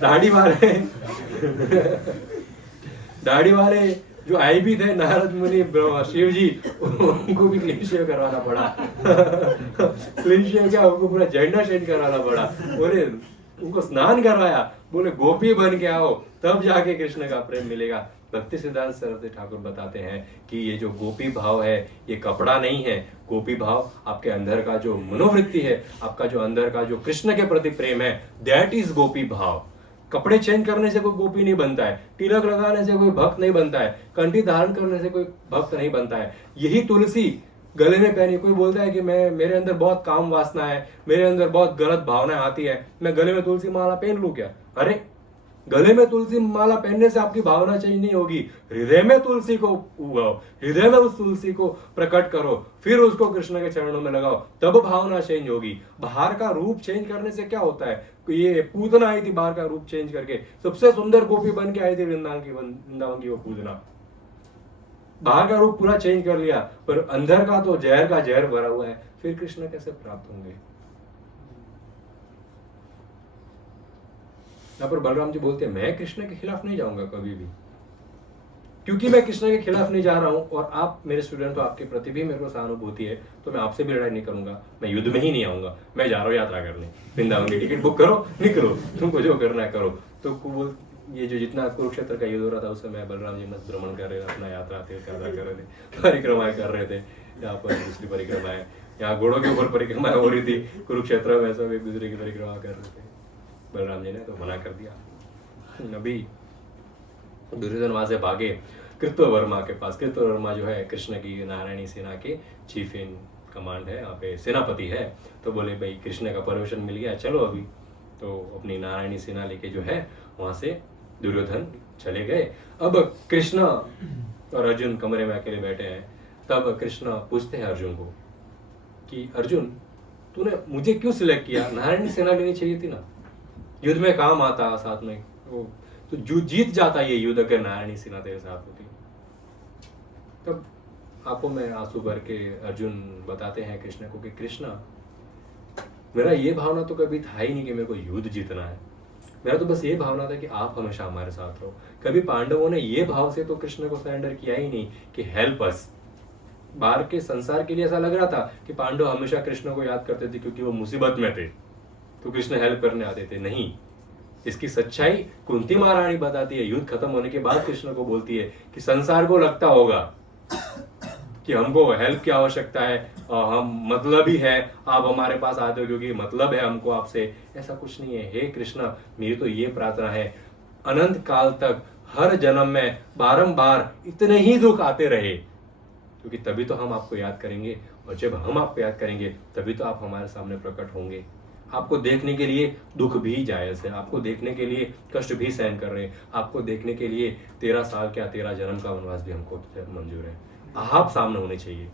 दाढ़ी वाले दाढ़ी वाले जो आई भी थे नारद मुनि शिव जी, उनको भी क्लीन शेव करवाना पड़ा। क्लीन शेव क्या, उनको पूरा जेंडर चेंज करवाना पड़ा। बोले उनको स्नान करवाया, बोले गोपी बन के आओ तब जाके कृष्ण का प्रेम मिलेगा। भक्ति सिद्धांत सरस्वती ठाकुर बताते हैं कि ये जो गोपी भाव है ये कपड़ा नहीं है। गोपी भाव आपके अंदर का जो मनोवृत्ति है, आपका जो अंदर का जो कृष्ण के प्रति प्रेम है, दैट इज गोपी भाव। कपड़े चेंज करने से कोई गोपी नहीं बनता है, तिलक लगाने से कोई भक्त नहीं बनता है, कंठी धारण करने से कोई भक्त नहीं बनता है। यही तुलसी गले में पहनी, कोई बोलता है कि मैं, मेरे अंदर बहुत काम वासना है, मेरे अंदर बहुत गलत भावनाएं आती है, मैं गले में तुलसी माला पहन लूं क्या? अरे गले में तुलसी माला पहनने से आपकी भावना चेंज नहीं होगी। हृदय में तुलसी को उगाओ, हृदय में उस तुलसी को प्रकट करो, फिर उसको कृष्ण के चरणों में लगाओ, तब भावना चेंज होगी। बाहर का रूप चेंज करने से क्या होता है? ये पूतना आई थी बाहर का रूप चेंज करके, सबसे सुंदर गोपी बन के आई थी वृंदावन की वो पूतना। बाहर का रूप पूरा चेंज कर लिया, पर अंदर का तो जहर का जहर भरा हुआ है, फिर कृष्ण कैसे प्राप्त होंगे? यहाँ पर बलराम जी बोलते हैं मैं कृष्ण के खिलाफ नहीं जाऊंगा कभी भी, क्योंकि मैं कृष्ण के खिलाफ नहीं जा रहा हूं और आप मेरे स्टूडेंट हो, आपके प्रति भी मेरे को सहानुभूति है, तो मैं आपसे भी लड़ाई नहीं करूंगा, मैं युद्ध में ही नहीं आऊंगा, मैं जा रहा हूँ यात्रा करने, वृंदावन की टिकट बुक करो, निकलो, तुमको जो करना है करो। तो ये जो जितना कुरुक्षेत्र का युद्ध हो रहा था उस समय बलराम जी मत भ्रमण कर रहे थे, अपना यात्रा तीर्थ यात्रा कर रहे थे, परिक्रमाएं कर रहे थे। यहाँ पर दूसरी परिक्रमाएं, यहाँ घोड़ों के ऊपर परिक्रमाएं हो रही थी, कुरुक्षेत्र में सब एक दूसरे की परिक्रमा कर रहे थे। बलराम जी ने तो मना कर दिया। अभी दुर्योधन वहां से भागे कृतवर्मा के पास। कृतवर्मा जो है कृष्ण की नारायणी सेना के चीफ इन कमांड है, यहाँ पे सेनापति है। तो बोले भाई कृष्ण का परमिशन मिल गया, चलो अभी। तो अपनी नारायणी सेना लेके जो है वहां से दुर्योधन चले गए। अब कृष्ण और अर्जुन कमरे में अकेले बैठे हैं। तब कृष्ण पूछते हैं अर्जुन को कि अर्जुन तूने मुझे क्यों सिलेक्ट किया? नारायणी सेना लेनी चाहिए थी ना, युद्ध में काम आता साथ में, तो जो जीत जाता ये युद्ध अगर नारायणी सेना तेरे साथ होती। तब आंखों में आंसू भर के अर्जुन बताते हैं कृष्ण को कि कृष्ण मेरा ये भावना तो कभी था ही नहीं कि मेरे को युद्ध जीतना है, मेरा तो बस ये भावना था कि आप हमेशा हमारे साथ रहो। कभी पांडवों ने ये भाव से तो कृष्ण को सरेंडर किया ही नहीं कि हेल्प अस। बाहर के संसार के लिए ऐसा लग रहा था कि पांडव हमेशा कृष्ण को याद करते थे क्योंकि वो मुसीबत में थे, तो कृष्ण हेल्प करने आते थे। नहीं, इसकी सच्चाई कुंती महारानी बताती है। युद्ध खत्म होने के बाद कृष्ण को बोलती है कि संसार को लगता होगा कि हमको हेल्प की आवश्यकता है, हम मतलब ही है, आप हमारे पास आते हो क्योंकि मतलब है हमको आपसे। ऐसा कुछ नहीं है। हे कृष्ण, मेरी तो ये प्रार्थना है अनंत काल तक हर जन्म में बारंबार इतने ही दुख आते रहे, क्योंकि तभी तो हम आपको याद करेंगे, और जब हम आपको याद करेंगे तभी तो आप हमारे सामने प्रकट होंगे। आपको देखने के लिए दुख भी जायज है, आपको देखने के लिए कष्ट भी सहन कर रहे हैं, आपको देखने के लिए 13 साल क्या 13 जन्म का वनवास भी हमको मंजूर है। आप सामने होने चाहिए।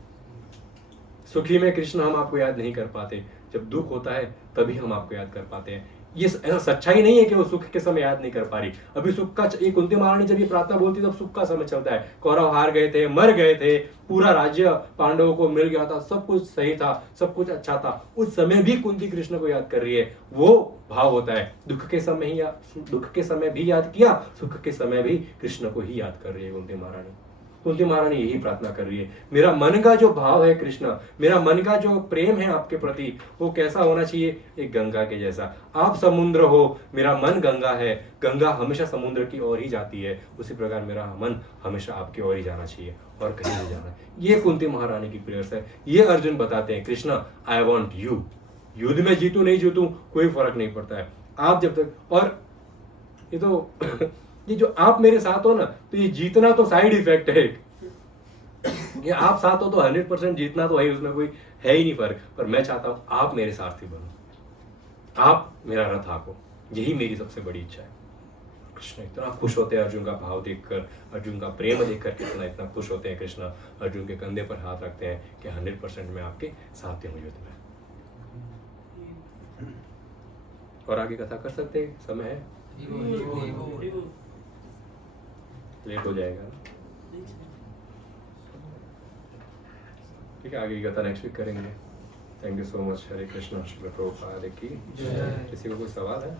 सुखी में कृष्ण हम आपको याद नहीं कर पाते, जब दुख होता है तभी हम आपको याद कर पाते हैं। ये ऐसा सच्चाई नहीं है कि वो सुख के समय याद नहीं कर पा रही। अभी सुख का, ये कुंती महारानी जब ये प्रार्थना बोलती तब सुख का समय चलता है। कौरव हार गए थे, मर गए थे, पूरा राज्य पांडवों को मिल गया था, सब कुछ सही था, सब कुछ अच्छा था, उस समय भी कुंती कृष्ण को याद कर रही है। वो भाव होता है दुख के समय ही, दुख के समय भी याद किया, सुख के समय भी कृष्ण को ही याद कर रही है कुंती महारानी। कुंती महारानी यही प्रार्थना कर रही है, मेरा मन का जो भाव है कृष्ण, मेरा मन का जो प्रेम है आपके प्रति, वो कैसा होना चाहिए? एक गंगा के जैसा। आप समुद्र हो, मेरा मन गंगा है, गंगा हमेशा समुद्र की ओर ही जाती है, उसी प्रकार मेरा मन हमेशा आपकी ओर ही जाना चाहिए और कहीं नहीं जाना। ये कुंती महारानी की प्रेयर्स है। ये अर्जुन बताते हैं कृष्ण आई वॉन्ट यू। युद्ध में जीतू नहीं जीतू कोई फर्क नहीं पड़ता है, आप जब तक, और ये तो ये जो आप मेरे साथ हो ना, तो ये जीतना तो साइड इफेक्ट है। ये आप साथ हो तो 100% जीतना तो है, उसमें कोई है ही नहीं फर्क। पर मैं चाहता हूं आप मेरे सारथी बनो, आप मेरा रथ आको, यही मेरी सबसे बड़ी इच्छा है। कृष्ण इतना खुश होते हैं अर्जुन का भाव देखकर, अर्जुन का प्रेम देखकर कितना इतना खुश होते हैं कृष्ण। अर्जुन के कंधे पर हाथ रखते हैं कि 100% मैं आपके साथ हूं युद्ध में। और आगे कथा कर सकते हैं, समय है। लेट हो जाएगा। ठीक है, आगे की कथा नेक्स्ट वीक करेंगे। Thank you so much. Hare Krishna. Srila Prabhupada की जय। किसी को कोई सवाल है?